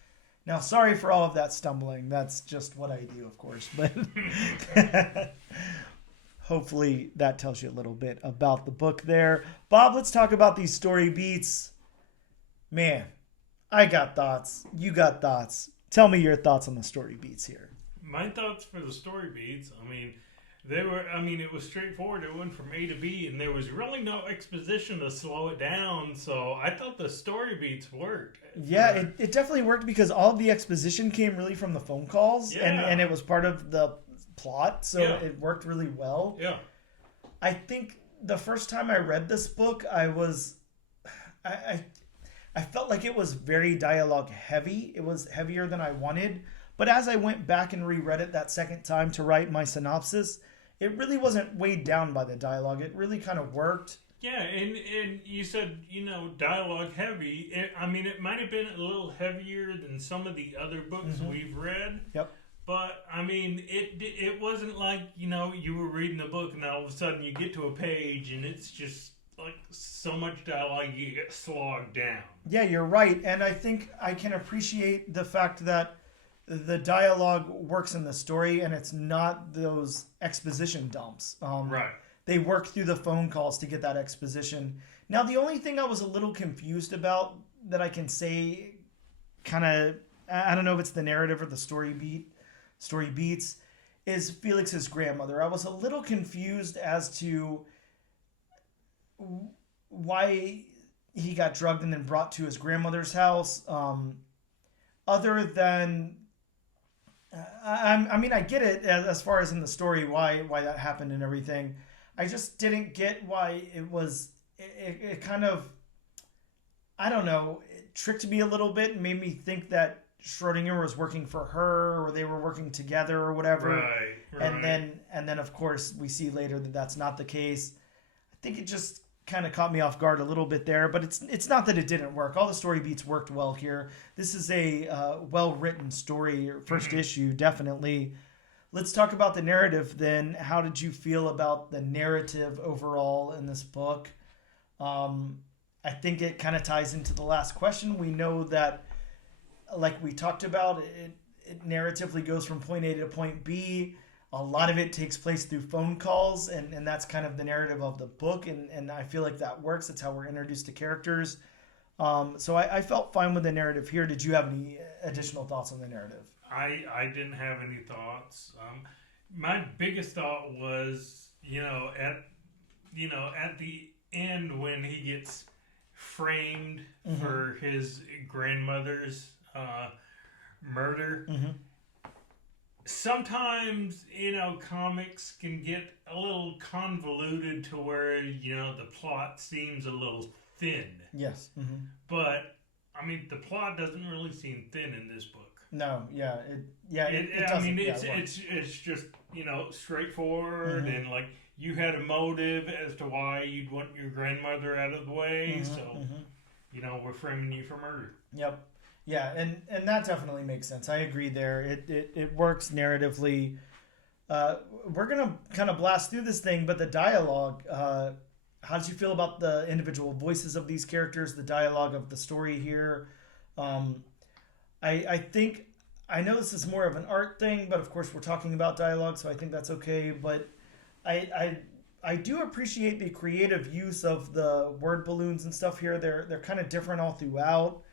Now, sorry for all of that stumbling. That's just what I do, of course, but hopefully that tells you a little bit about the book there. Bob, let's talk about these story beats. Man, I got thoughts. You got thoughts. Tell me your thoughts on the story beats here. My thoughts for the story beats, it was straightforward. It went from A to B, and there was really no exposition to slow it down, so I thought the story beats worked. Yeah, it definitely worked because all of the exposition came really from the phone calls, and it was part of the plot, so it worked really well. Yeah. I think the first time I read this book, I felt like it was very dialogue heavy. It was heavier than I wanted. But as I went back and reread it that second time to write my synopsis, it really wasn't weighed down by the dialogue. It really kind of worked. Yeah, and you said, dialogue heavy. It might have been a little heavier than some of the other books we've read. Yep. But, it wasn't like, you were reading the book and all of a sudden you get to a page and it's just like so much dialogue you get slogged down. Yeah, you're right. And I think I can appreciate the fact that the dialogue works in the story and it's not those exposition dumps. Right. They work through the phone calls to get that exposition. Now, the only thing I was a little confused about that I can say kind of, I don't know if it's the narrative or the story beats, is Felix's grandmother. I was a little confused as to why he got drugged and then brought to his grandmother's house. Other than, I get it as far as in the story why that happened and everything. I just didn't get why it kind of, I don't know, it tricked me a little bit and made me think that Schrodinger was working for her or they were working together or whatever. Right. And then of course we see later that that's not the case. I think it just kind of caught me off guard a little bit there, but it's not that it didn't work. All the story beats worked well here. This is a well-written story, first issue, definitely. Let's talk about the narrative then. How did you feel about the narrative overall in this book? I think it kind of ties into the last question. We know that, like we talked about, it narratively goes from point A to point B. A lot of it takes place through phone calls, and that's kind of the narrative of the book, and I feel like that works. That's how we're introduced to characters. So I felt fine with the narrative here. Did you have any additional thoughts on the narrative? I didn't have any thoughts. My biggest thought was, at the end when he gets framed for his grandmother's murder. Sometimes, comics can get a little convoluted to where, the plot seems a little thin. Yes. But, the plot doesn't really seem thin in this book. No, yeah. It's just, straightforward and, like, you had a motive as to why you'd want your grandmother out of the way, we're framing you for murder. Yep. Yeah, and that definitely makes sense. I agree there. It works narratively. We're going to kind of blast through this thing, but the dialogue, how did you feel about the individual voices of these characters, the dialogue of the story here? I think I know this is more of an art thing, but of course we're talking about dialogue, so I think that's okay. But I do appreciate the creative use of the word balloons and stuff here. They're kind of different all throughout.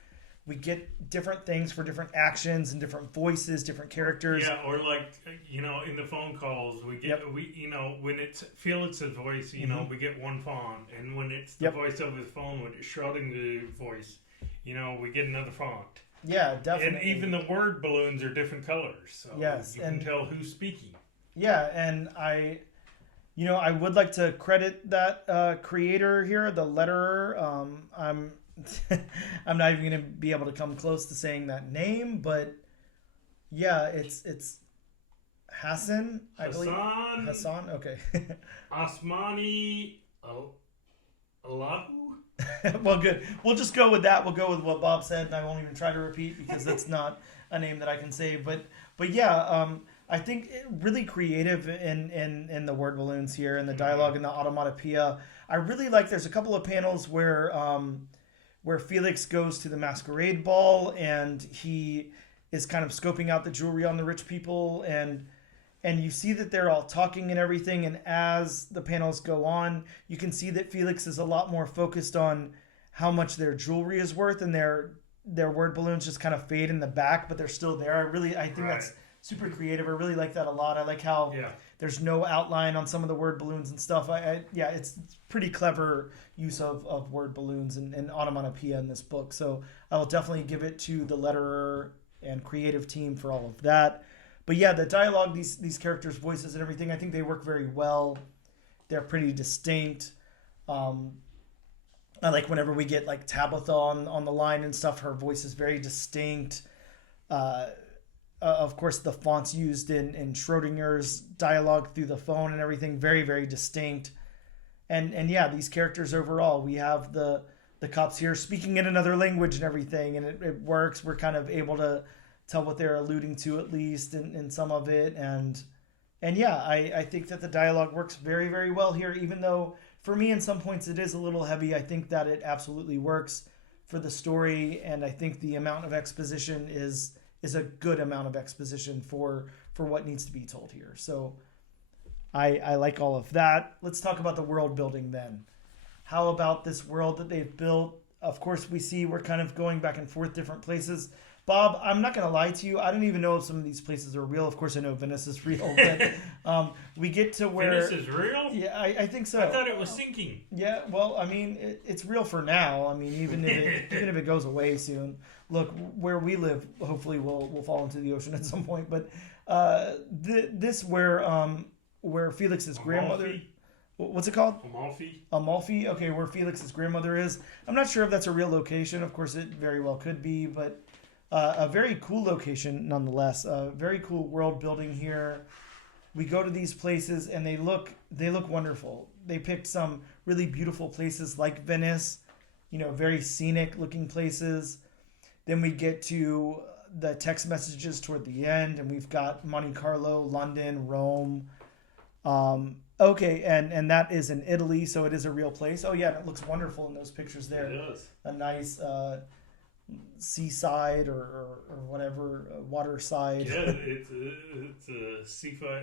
We get different things for different actions and different voices, different characters. Yeah, or like, in the phone calls, we get, when it's Felix's voice, we get one font. And when it's the voice over the phone, when it's Schrodinger's voice, we get another font. Yeah, definitely. And even the word balloons are different colors. So yes, you can tell who's speaking. Yeah, and I would like to credit that creator here, the letterer. I'm not even going to be able to come close to saying that name, but yeah, it's Hassan, I believe. Hassan, okay. Asmani Allahu? Well, good. We'll just go with that. We'll go with what Bob said, and I won't even try to repeat because that's not a name that I can say. But yeah, I think really creative in the word balloons here and the dialogue and the automatopoeia. I really like. There's a couple of panels where Felix goes to the masquerade ball and he is kind of scoping out the jewelry on the rich people, and you see that they're all talking and everything, and as the panels go on, you can see that Felix is a lot more focused on how much their jewelry is worth, and their word balloons just kind of fade in the back, but they're still there. I think that's super creative. I really like that a lot. I like how there's no outline on some of the word balloons and stuff. It's pretty clever use of word balloons and onomatopoeia in this book. So I will definitely give it to the letterer and creative team for all of that. But yeah, the dialogue, these characters' voices and everything, I think they work very well. They're pretty distinct. I like whenever we get like Tabitha on the line and stuff, her voice is very distinct. Of course, the fonts used in Schrodinger's dialogue through the phone and everything, very, very distinct. And yeah, these characters overall, we have the cops here speaking in another language and everything, and it works. We're kind of able to tell what they're alluding to, at least in some of it. And yeah, I think that the dialogue works very, very well here, even though for me in some points it is a little heavy. I think that it absolutely works for the story, and I think the amount of exposition is a good amount of exposition for what needs to be told here. So I like all of that. Let's talk about the world building then. How about this world that they've built? Of course, we see we're kind of going back and forth different places. Bob, I'm not going to lie to you. I don't even know if some of these places are real. Of course, I know Venice is real, but we get to where... Venice is real? Yeah, I think so. I thought it was sinking. Yeah, well, I mean, it's real for now. I mean, even if it goes away soon. Look, where we live, hopefully we'll fall into the ocean at some point. But this where Felix's grandmother... What's it called? Amalfi. Okay, where Felix's grandmother is. I'm not sure if that's a real location. Of course, it very well could be, but a very cool location nonetheless. Very cool world building here. We go to these places and they look wonderful. They picked some really beautiful places like Venice, very scenic looking places. Then we get to the text messages toward the end, and we've got Monte Carlo, London, Rome. Okay, and that is in Italy, so it is a real place. Oh yeah, it looks wonderful in those pictures there. It does. A nice seaside or whatever, waterside. Yeah, it's a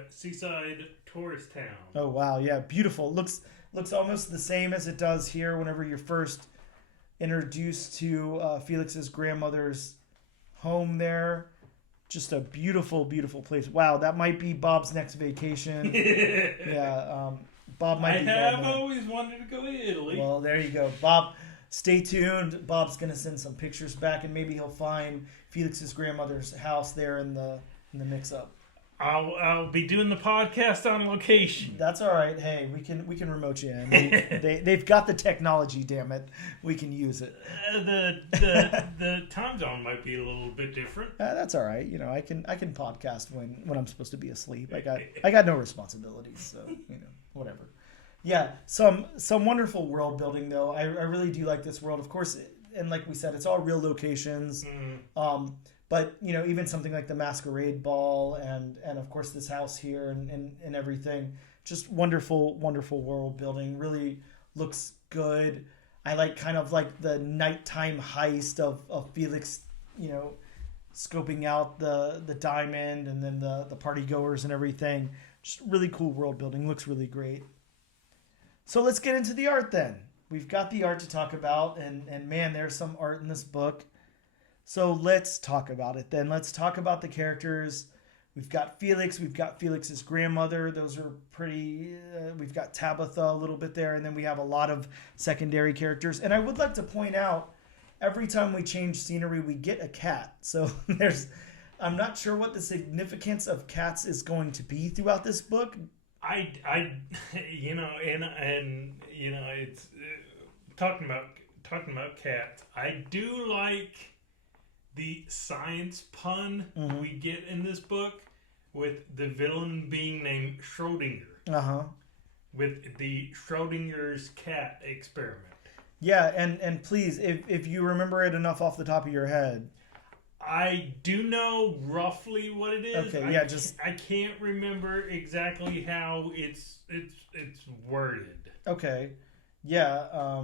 seaside tourist town. Oh wow, yeah, beautiful. Looks almost the same as it does here whenever you're first introduced to Felix's grandmother's home there. Just a beautiful, beautiful place. Wow, that might be Bob's next vacation. Yeah, Bob might be. I have always wanted to go to Italy. Well, there you go, Bob. Stay tuned. Bob's gonna send some pictures back, and maybe he'll find Felix's grandmother's house there in the mix-up. I'll be doing the podcast on location. That's all right. Hey, we can remote you in. They've got the technology. Damn it, we can use it. The time zone might be a little bit different. That's all right. I can podcast when I'm supposed to be asleep. I got no responsibilities, so whatever. Yeah, some wonderful world building though. I really do like this world. Of course, and like we said, it's all real locations. But even something like the masquerade ball and of course this house here and everything, just wonderful, wonderful world building. Really looks good. I like kind of like the nighttime heist of Felix, scoping out the diamond and then the party goers and everything. Just really cool world building. Looks really great. So let's get into the art then. We've got the art to talk about, and man, there's some art in this book. So let's talk about it then. Let's talk about the characters. We've got Felix. We've got Felix's grandmother. Those are pretty... we've got Tabitha a little bit there, and then we have a lot of secondary characters. And I would like to point out, every time we change scenery, we get a cat. So there's... I'm not sure what the significance of cats is going to be throughout this book. I you know, and you know, it's talking about cats. I do like the science pun we get in this book with the villain being named Schrodinger. With the Schrodinger's cat experiment. Yeah, and please, if you remember it enough off the top of your head. I do know roughly what it is. Okay, yeah, I can't remember exactly how it's worded. Okay, yeah.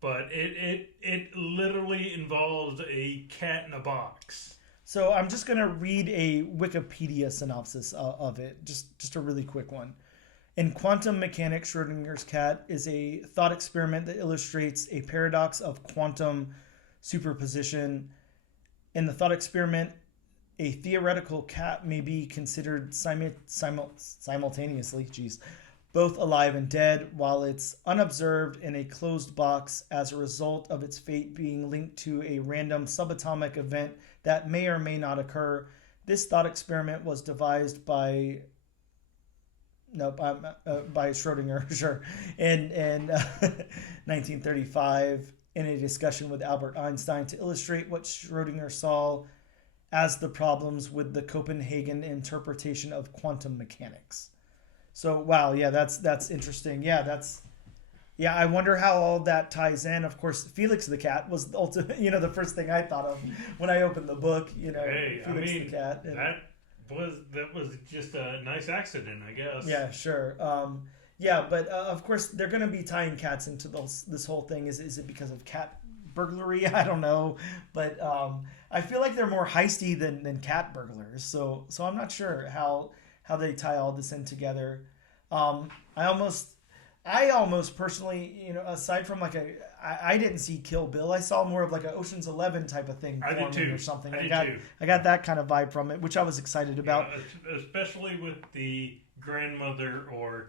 But it literally involves a cat in a box. So I'm just gonna read a Wikipedia synopsis of it, just a really quick one. In quantum mechanics, Schrodinger's cat is a thought experiment that illustrates a paradox of quantum superposition. In the thought experiment, a theoretical cat may be considered simultaneously, both alive and dead, while it's unobserved in a closed box as a result of its fate being linked to a random subatomic event that may or may not occur. This thought experiment was devised by Schrodinger, sure, in 1935 in a discussion with Albert Einstein to illustrate what Schrodinger saw as the problems with the Copenhagen interpretation of quantum mechanics. So, wow, yeah, that's interesting. Yeah, I wonder how all that ties in. Of course, Felix the cat was the ultimate, the first thing I thought of when I opened the book, Felix the cat. And that was just a nice accident, I guess. Yeah, sure. Yeah, but of course they're going to be tying cats into this whole thing. Is it because of cat burglary? I don't know, but I feel like they're more heisty than cat burglars. So I'm not sure how they tie all this in together. I almost personally, aside from I didn't see Kill Bill. I saw more of like an Ocean's 11 type of thing I did too. or something. I got that kind of vibe from it, which I was excited about. Yeah, especially with the grandmother or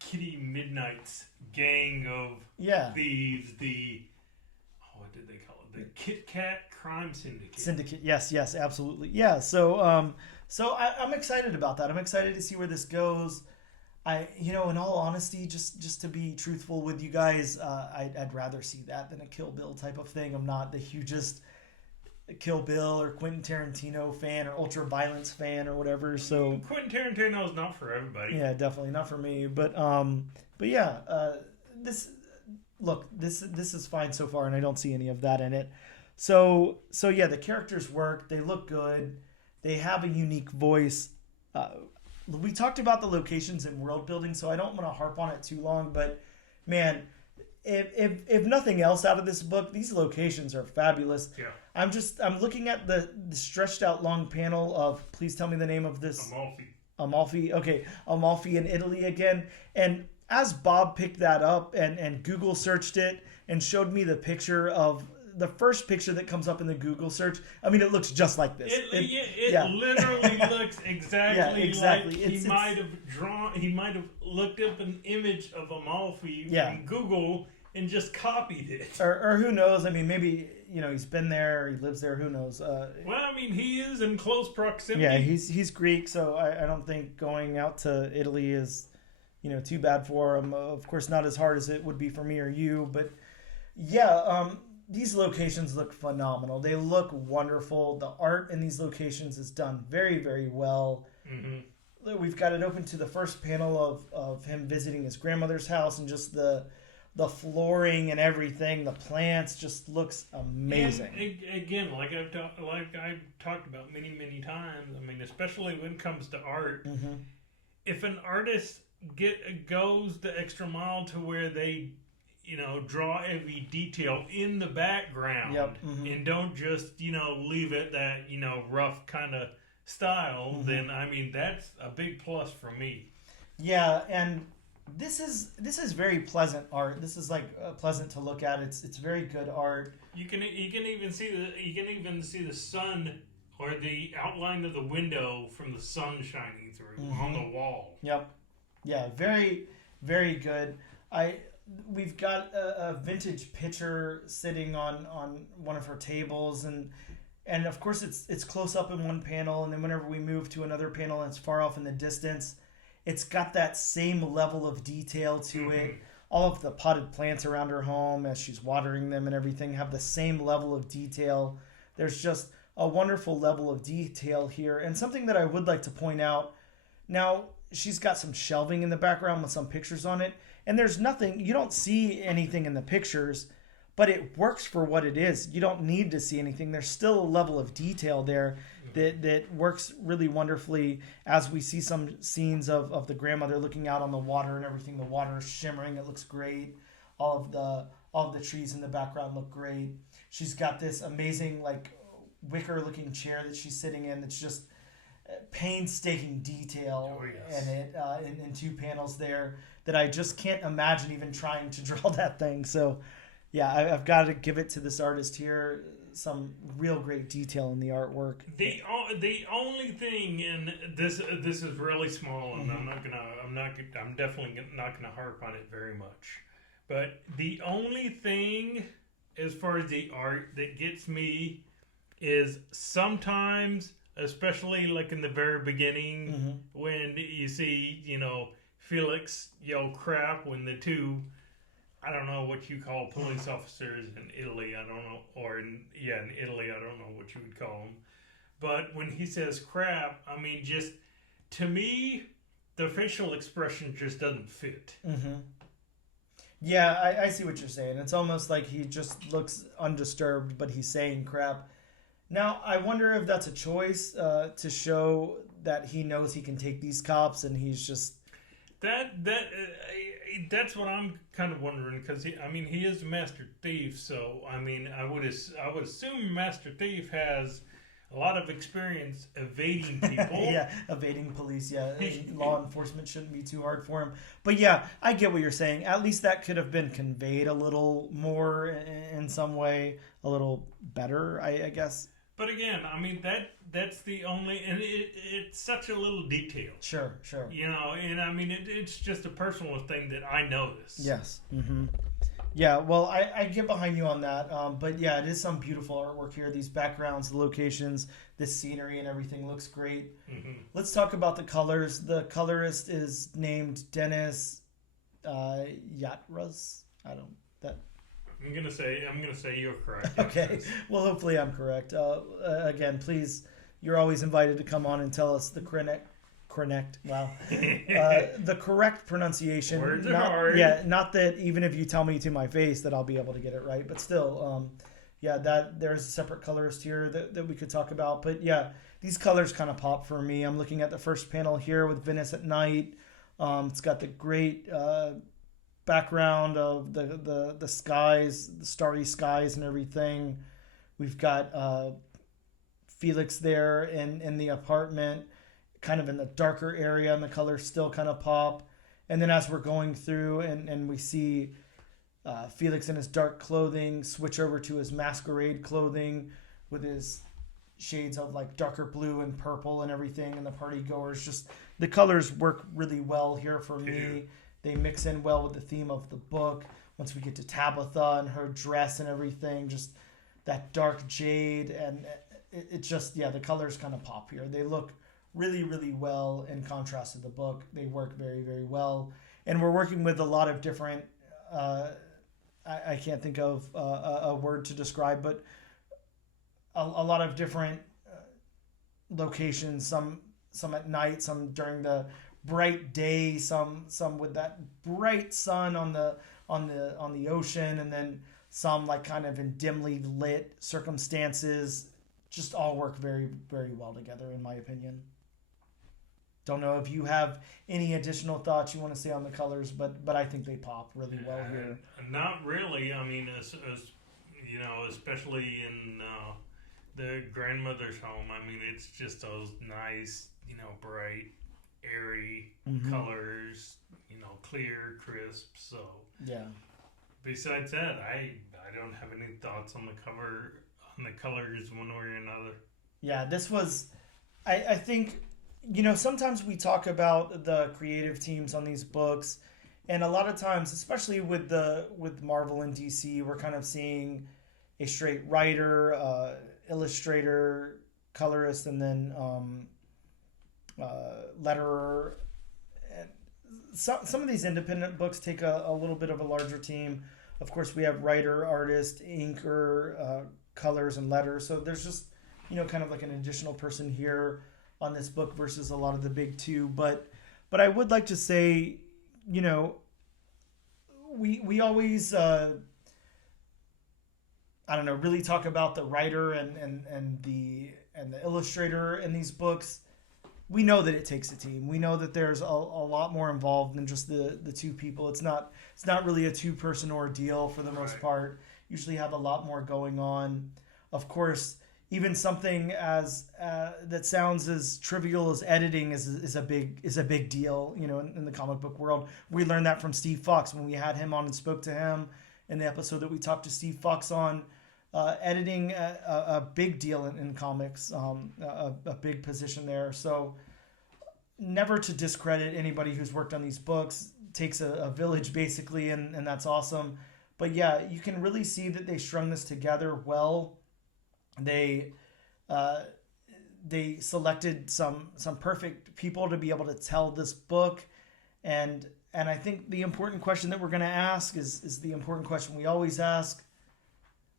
Kitty Midnight's gang of thieves. What did they call it? The Kit Kat Crime Syndicate. Yes, absolutely. Yeah. So I'm excited about that. I'm excited to see where this goes. In all honesty, just to be truthful with you guys, I'd rather see that than a Kill Bill type of thing. I'm not the hugest Kill Bill or Quentin Tarantino fan or ultra violence fan or whatever. So Quentin Tarantino is not for everybody. Yeah, definitely not for me. But yeah, this is fine so far, and I don't see any of that in it. So yeah, the characters work. They look good. They have a unique voice. We talked about the locations and world building, so I don't want to harp on it too long. But man, if nothing else out of this book, these locations are fabulous. Yeah. I'm looking at the stretched out long panel of, please tell me the name of this. Amalfi. Okay, Amalfi in Italy again. And as Bob picked that up and Google searched it and showed me the picture of the first picture that comes up in the Google search, I mean, it looks just like this. It literally looks exactly like he might have looked up an image of Amalfi from Google and just copied it. Or who knows? I mean, maybe, he's been there, he lives there, who knows? Well, I mean, he is in close proximity. Yeah, he's Greek, so I don't think going out to Italy is, too bad for him. Of course, not as hard as it would be for me or you, but yeah, these locations look phenomenal. They look wonderful. The art in these locations is done very, very well. Mm-hmm. We've got it open to the first panel of him visiting his grandmother's house, and just the flooring and everything. The plants just looks amazing. And again, like I've talked about many times. I mean, especially when it comes to art, if an artist goes the extra mile to where they draw every detail in the background. Yep. Mm-hmm. And don't just, leave it that, rough kind of style, Mm-hmm. then, I mean, that's a big plus for me. Yeah, and this is very pleasant art. This is like pleasant to look at. It's very good art. You can even see the sun or the outline of the window from the sun shining through on the wall. Yep. Yeah, very, very good. We've got a vintage picture sitting on one of her tables, and of course it's close up in one panel, and then whenever we move to another panel and it's far off in the distance, it's got that same level of detail to it. All of the potted plants around her home as she's watering them and everything have the same level of detail. There's just a wonderful level of detail here. And something that I would like to point out, now she's got some shelving in the background with some pictures on it, and there's nothing, you don't see anything in the pictures, but it works for what it is. You don't need to see anything. There's still a level of detail there that works really wonderfully as we see some scenes of the grandmother looking out on the water and everything. The water is shimmering. It looks great. All of the trees in the background look great. She's got this amazing like wicker looking chair that she's sitting in that's just painstaking detail in it in two panels there that I just can't imagine even trying to draw that thing. So yeah, I've got to give it to this artist here. Some real great detail in the artwork. The only thing, and this is really small, and I'm definitely not gonna harp on it very much. But the only thing, as far as the art that gets me, is sometimes, especially like in the very beginning, when you see Felix yell crap when the two, I don't know what you call police officers in Italy. I don't know, in Italy, I don't know what you would call them. But when he says crap, I mean, just to me, the facial expression just doesn't fit. Mm-hmm. Yeah, I see what you're saying. It's almost like he just looks undisturbed, but he's saying crap. Now, I wonder if that's a choice to show that he knows he can take these cops, and he's just that's what I'm kind of wondering, because he is a master thief, so I mean I would assume Master Thief has a lot of experience evading people. Yeah, evading police. Yeah, law enforcement shouldn't be too hard for him. But yeah, I get what you're saying. At least that could have been conveyed a little more in some way, a little better, I guess. But again, I mean that's the only, and it's such a little detail. Sure. And I mean it's just a personal thing that I notice. Yes. Mm-hmm. Yeah. Well, I get behind you on that. But yeah, it is some beautiful artwork here. These backgrounds, the locations, this scenery, and everything looks great. Mm-hmm. Let's talk about the colors. The colorist is named Dennis Yatras. I'm gonna say you're correct. Okay. Well, hopefully I'm correct. Again, please, you're always invited to come on and tell us the correct pronunciation. Words are hard. Yeah, not that even if you tell me to my face that I'll be able to get it right, but still, that there's a separate colorist here that we could talk about. But yeah, these colors kind of pop for me. I'm looking at the first panel here with Venice at night. It's got the great background of the skies, the starry skies and everything. We've got Felix there in the apartment, kind of in the darker area, and the colors still kind of pop. And then as we're going through and we see Felix in his dark clothing switch over to his masquerade clothing with his shades of like darker blue and purple and everything, and the party goers, just the colors work really well here for me. They mix in well with the theme of the book. Once we get to Tabitha and her dress and everything, just that dark jade, and it just, the colors kind of pop here. They look really, really well in contrast to the book. They work very, very well. And we're working with a lot of different, I can't think of a word to describe, but a lot of different locations, some at night, some during the bright day, some with that bright sun on the ocean, and then some like kind of in dimly lit circumstances. Just all work very, very well together, in my opinion. don't know if you have any additional thoughts you want to say on the colors, but I think they pop really well here. Not really. I mean, as you know, especially in the grandmother's home. I mean, it's just those nice, you know, bright, airy colors. You know, clear, crisp. So yeah. Besides that, I don't have any thoughts on the cover, on the colors one way or another. Yeah, this was, I think, you know, sometimes we talk about the creative teams on these books, and a lot of times, especially with Marvel and DC, we're kind of seeing a straight writer, illustrator, colorist, and then letterer. And some of these independent books take a little bit of a larger team. Of course, we have writer, artist, inker, colors, and letters. So there's just, you know, kind of like an additional person here on this book versus a lot of the big two. But I would like to say, you know, we always I don't know, really talk about the writer and the illustrator in these books. We know that it takes a team. We know that there's a lot more involved than just the two people. It's not really a 2-person ordeal for the most part. Usually have a lot more going on. Of course, even something as that sounds as trivial as editing is a big deal, you know, in the comic book world. We learned that from Steve Fox when we had him on and spoke to him in the episode that we talked to Steve Fox on. Editing a big deal in comics, a big position there. So never to discredit anybody who's worked on these books. Takes a village basically, and that's awesome. But yeah, you can really see that they strung this together well. They selected some perfect people to be able to tell this book, and I think the important question that we're going to ask is the important question we always ask.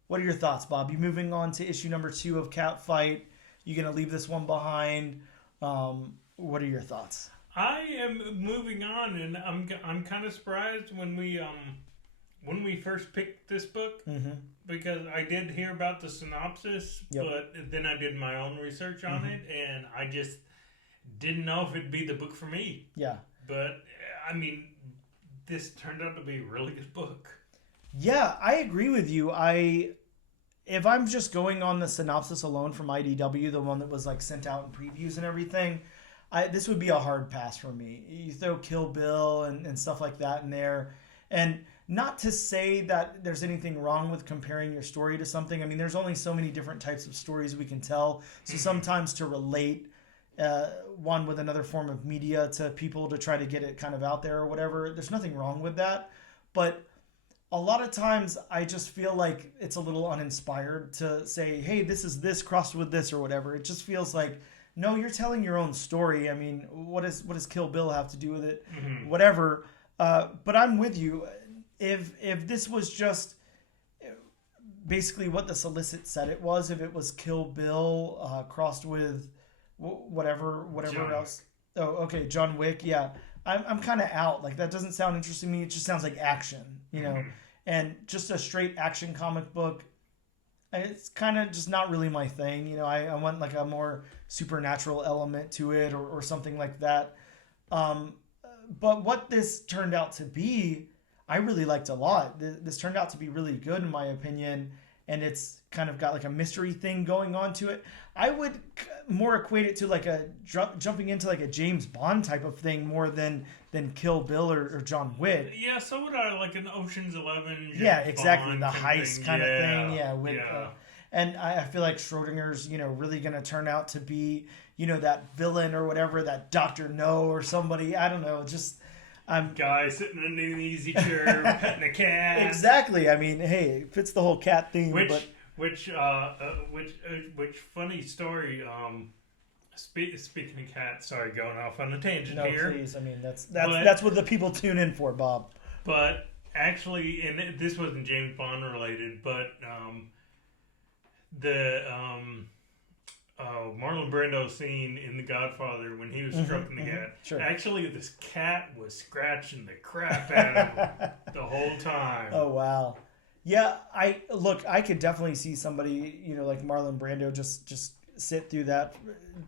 What are your thoughts, Bob? You moving on to issue number 2 of Catfight? You going to leave this one behind? What are your thoughts? I am moving on, and I'm kind of surprised when we first picked this book, because I did hear about the synopsis, but then I did my own research on it, and I just didn't know if it'd be the book for me. Yeah. But, I mean, this turned out to be a really good book. Yeah, I agree with you. If I'm just going on the synopsis alone from IDW, the one that was like sent out in previews and everything, this would be a hard pass for me. You throw Kill Bill and stuff like that in there. And not to say that there's anything wrong with comparing your story to something. I mean, there's only so many different types of stories we can tell. So sometimes to relate one with another form of media to people to try to get it kind of out there or whatever, there's nothing wrong with that. But a lot of times I just feel like it's a little uninspired to say, hey, this is this crossed with this or whatever. It just feels like, no, you're telling your own story. I mean, what does Kill Bill have to do with it? Whatever. But I'm with you. If this was just basically what the solicit said it was, if it was Kill Bill crossed with whatever else. Oh, okay, John Wick. Yeah, I'm kind of out. Like, that doesn't sound interesting to me. It just sounds like action, you know. And just a straight action comic book, it's kind of just not really my thing. You know, I want like a more supernatural element to it or something like that. But what this turned out to be, I really liked a lot. This turned out to be really good in my opinion. And it's kind of got like a mystery thing going on to it. I would more equate it to like a jumping into like a James Bond type of thing more than Kill Bill or John Wick. Yeah, so would I, like an Ocean's 11. Yeah, exactly. Bond the heist kind of thing. Yeah. With, yeah. And I feel like Schrodinger's, you know, really going to turn out to be, you know, that villain or whatever, that Dr. No or somebody. I don't know. Just... guy sitting in an easy chair petting a cat. Exactly. I mean, hey, it fits the whole cat theme. Which funny story. Speaking of cats, sorry, going off on a tangent here. No, please. I mean, that's what the people tune in for, Bob. But actually, and this wasn't James Bond related, but Marlon Brando scene in The Godfather when he was stroking the cat. Sure. Actually, this cat was scratching the crap out of him the whole time. Oh, wow. Yeah, I could definitely see somebody, you know, like Marlon Brando just sit through that,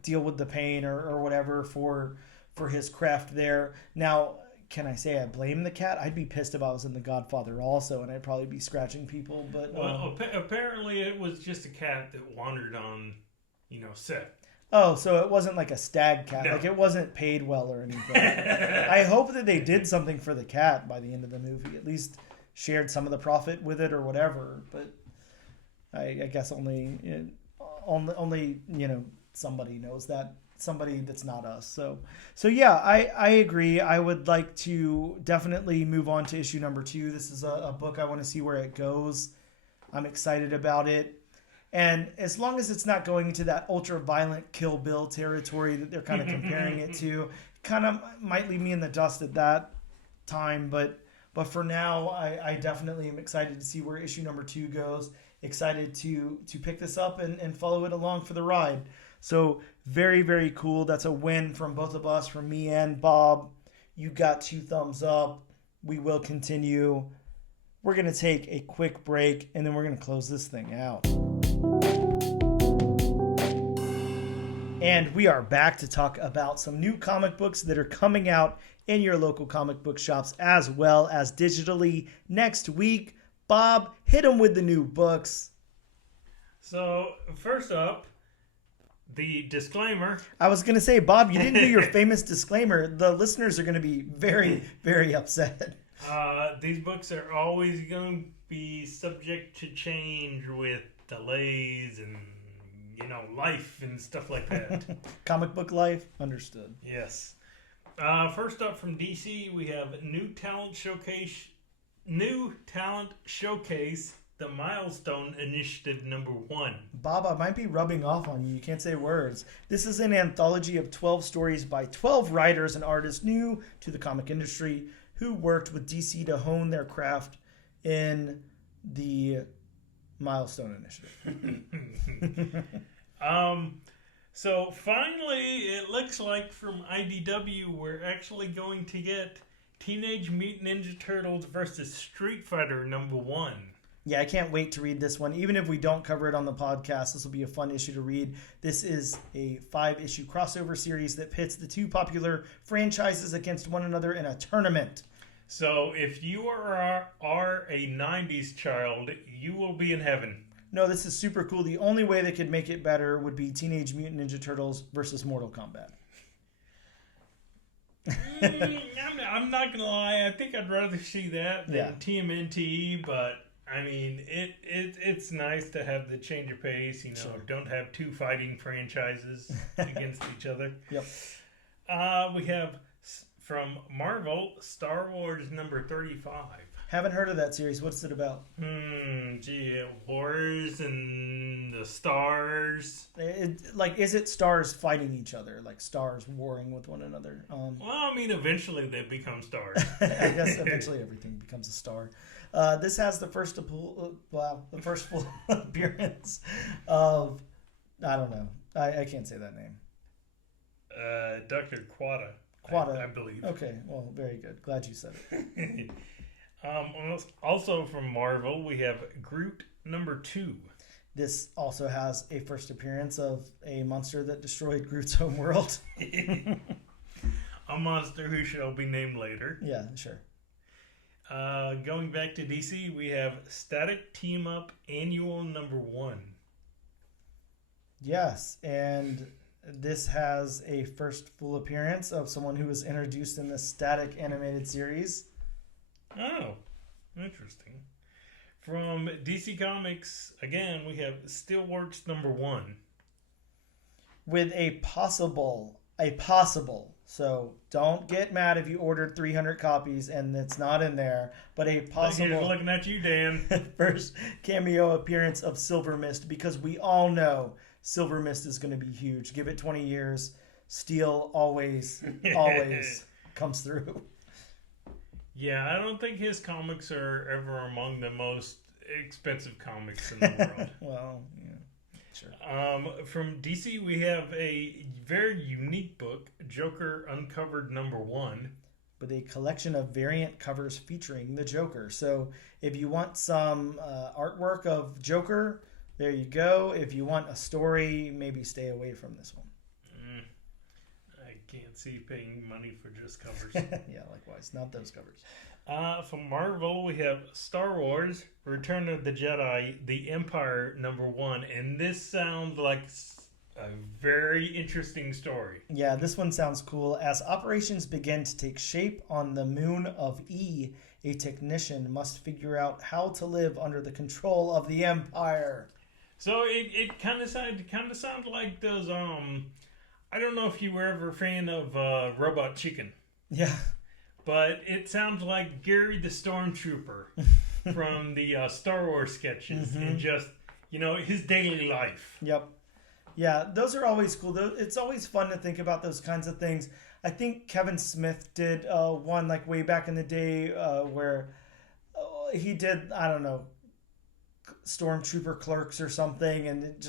deal with the pain or whatever for for his craft there. Now, can I say I blame the cat? I'd be pissed if I was in The Godfather also, and I'd probably be scratching people. But well, apparently it was just a cat that wandered on, set. Oh, so it wasn't like a stag cat. No. Like it wasn't paid well or anything. I hope that they did something for the cat by the end of the movie. At least shared some of the profit with it or whatever. But I guess only somebody knows that. Somebody that's not us. So yeah, I agree. I would like to definitely move on to issue number 2. This is a book I want to see where it goes. I'm excited about it. And as long as it's not going into that ultra-violent Kill Bill territory that they're kind of comparing it to, kind of might leave me in the dust at that time. But for now, I definitely am excited to see where issue number 2 goes. Excited to pick this up and follow it along for the ride. So very, very cool. That's a win from both of us, from me and Bob. You got 2 thumbs up. We will continue. We're going to take a quick break, and then we're going to close this thing out. And we are back to talk about some new comic books that are coming out in your local comic book shops as well as digitally next week. Bob, hit them with the new books. So, first up, the disclaimer. I was going to say, Bob, you didn't do your famous disclaimer. The listeners are going to be very, very upset. These books are always going to be subject to change with delays and life and stuff like that. Comic book life? Understood. Yes. First up from DC, we have New Talent Showcase, the Milestone Initiative #1. Bob, I might be rubbing off on you. You can't say words. This is an anthology of 12 stories by 12 writers and artists new to the comic industry who worked with DC to hone their craft in the Milestone Initiative. So finally, it looks like from IDW, we're actually going to get Teenage Mutant Ninja Turtles versus Street Fighter #1. Yeah, I can't wait to read this one. Even if we don't cover it on the podcast, this will be a fun issue to read. This is a 5-issue crossover series that pits the 2 popular franchises against one another in a tournament. So if you are a 90s child, you will be in heaven. No, this is super cool. The only way they could make it better would be Teenage Mutant Ninja Turtles versus Mortal Kombat. I'm not going to lie. I think I'd rather see that than Yeah. TMNT, but I mean, it's nice to have the change of pace. Sure. Don't have 2 fighting franchises against each other. Yep. We have from Marvel, Star Wars #35. Haven't heard of that series. What's it about? Wars and the stars. Is it stars fighting each other? Like stars warring with one another? Well, I mean, eventually they become stars. I guess eventually everything becomes a star. This has the first full appearance of, I don't know. I can't say that name. Dr. Quada. Quada. I believe. Okay, well, very good. Glad you said it. Also from Marvel, we have Groot #2. This also has a first appearance of a monster that destroyed Groot's homeworld. A monster who shall be named later. Yeah, sure. Going back to DC, we have Static Team Up Annual #1. Yes, and this has a first full appearance of someone who was introduced in the Static animated series. Oh, interesting. From DC Comics, again, we have Steelworks #1. With a possible, so don't get mad if you ordered 300 copies and it's not in there, but a possible looking at you, Dan. first cameo appearance of Silver Mist, because we all know Silver Mist is going to be huge. Give it 20 years. Steel always comes through. Yeah, I don't think his comics are ever among the most expensive comics in the world. Well, yeah, sure. From DC, we have a very unique book, Joker Uncovered #1. With a collection of variant covers featuring the Joker. So if you want some artwork of Joker, there you go. If you want a story, maybe stay away from this one. I can't see paying money for just covers. Yeah, likewise. Not those covers. From Marvel, we have Star Wars, Return of the Jedi, The Empire #1. And this sounds like a very interesting story. Yeah, this one sounds cool. As operations begin to take shape on the moon of E, a technician must figure out how to live under the control of the Empire. So it kind of sounded like those. I don't know if you were ever a fan of Robot Chicken. Yeah. But it sounds like Gary the Stormtrooper from the Star Wars sketches and just, his daily life. Yep. Yeah, those are always cool. It's always fun to think about those kinds of things. I think Kevin Smith did one like way back in the day where he did, I don't know, Stormtrooper Clerks or something. And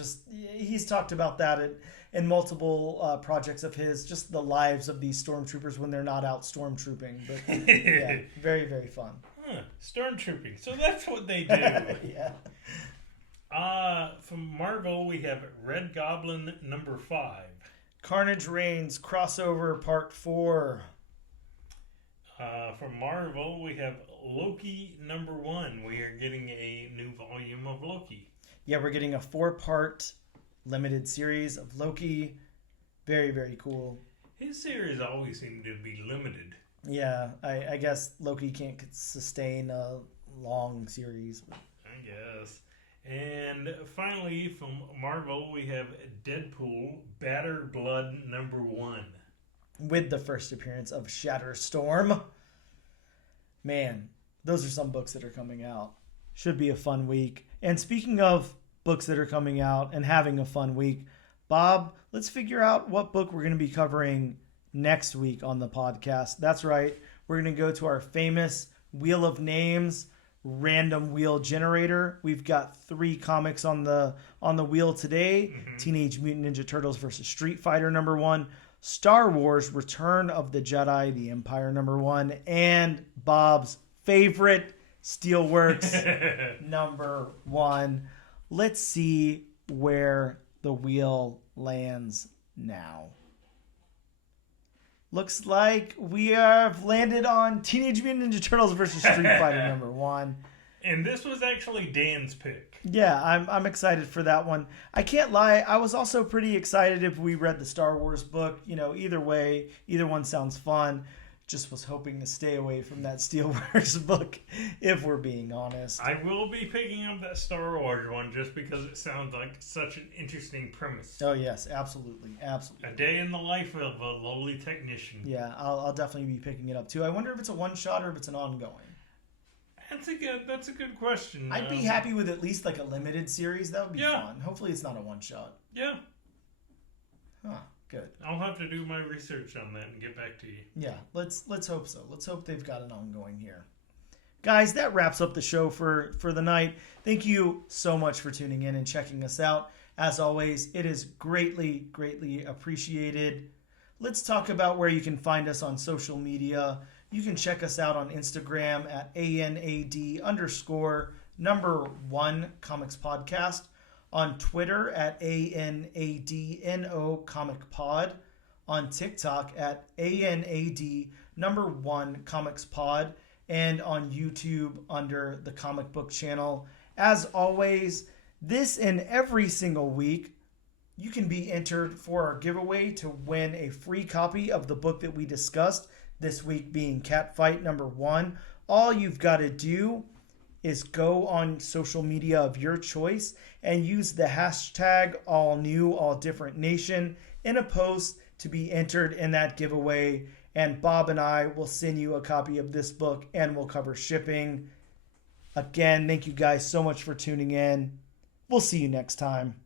he's talked about that in multiple projects of his, just the lives of these stormtroopers when they're not out stormtrooping. But yeah, very, very fun. Stormtrooping. So that's what they do. Yeah. From Marvel, we have Red Goblin #5. Carnage Reigns crossover part 4. From Marvel, we have Loki #1. We are getting a new volume of Loki. Yeah, we're getting a 4-part limited series of Loki. Very, very cool. His series always seem to be limited. Yeah, I guess Loki can't sustain a long series. I guess. And finally, from Marvel, we have Deadpool Batter Blood #1. With the first appearance of Shatterstorm. Man, those are some books that are coming out. Should be a fun week. And speaking of books that are coming out and having a fun week, Bob, let's figure out what book we're going to be covering next week on the podcast. That's right. We're going to go to our famous Wheel of Names random wheel generator. We've got 3 comics on the wheel today. Teenage Mutant Ninja Turtles versus Street Fighter #1, Star Wars Return of the Jedi, The Empire #1, and Bob's favorite Steelworks #1. Let's see where the wheel lands now. Looks like we have landed on Teenage Mutant Ninja Turtles versus Street Fighter #1. And this was actually Dan's pick. Yeah, I'm excited for that one. I can't lie, I was also pretty excited if we read the Star Wars book. Either way, either one sounds fun. Just was hoping to stay away from that Steelworks book, if we're being honest. I will be picking up that Star Wars one just because it sounds like such an interesting premise. Oh, yes, absolutely. Absolutely. A day in the life of a lowly technician. Yeah, I'll definitely be picking it up, too. I wonder if it's a one-shot or if it's an ongoing. That's a good question. I'd be happy with at least like a limited series. That would be fun. Hopefully it's not a one-shot. Yeah. Huh. Good. I'll have to do my research on that and get back to you. Yeah, let's hope so. Let's hope they've got an ongoing here. Guys, that wraps up the show for the night. Thank you so much for tuning in and checking us out. As always, it is greatly, greatly appreciated. Let's talk about where you can find us on social media. You can check us out on Instagram at ANAD_1 Comics Podcast. On Twitter at ANADNO Comic Pod. On TikTok at ANAD1 Comics Pod. And on YouTube under the Comic Book Channel. As always, this and every single week, you can be entered for our giveaway to win a free copy of the book that we discussed, this week being Catfight #1. All you've got to do is go on social media of your choice and use the hashtag AllNewAllDifferentNation in a post to be entered in that giveaway. And Bob and I will send you a copy of this book and we'll cover shipping. Again, thank you guys so much for tuning in. We'll see you next time.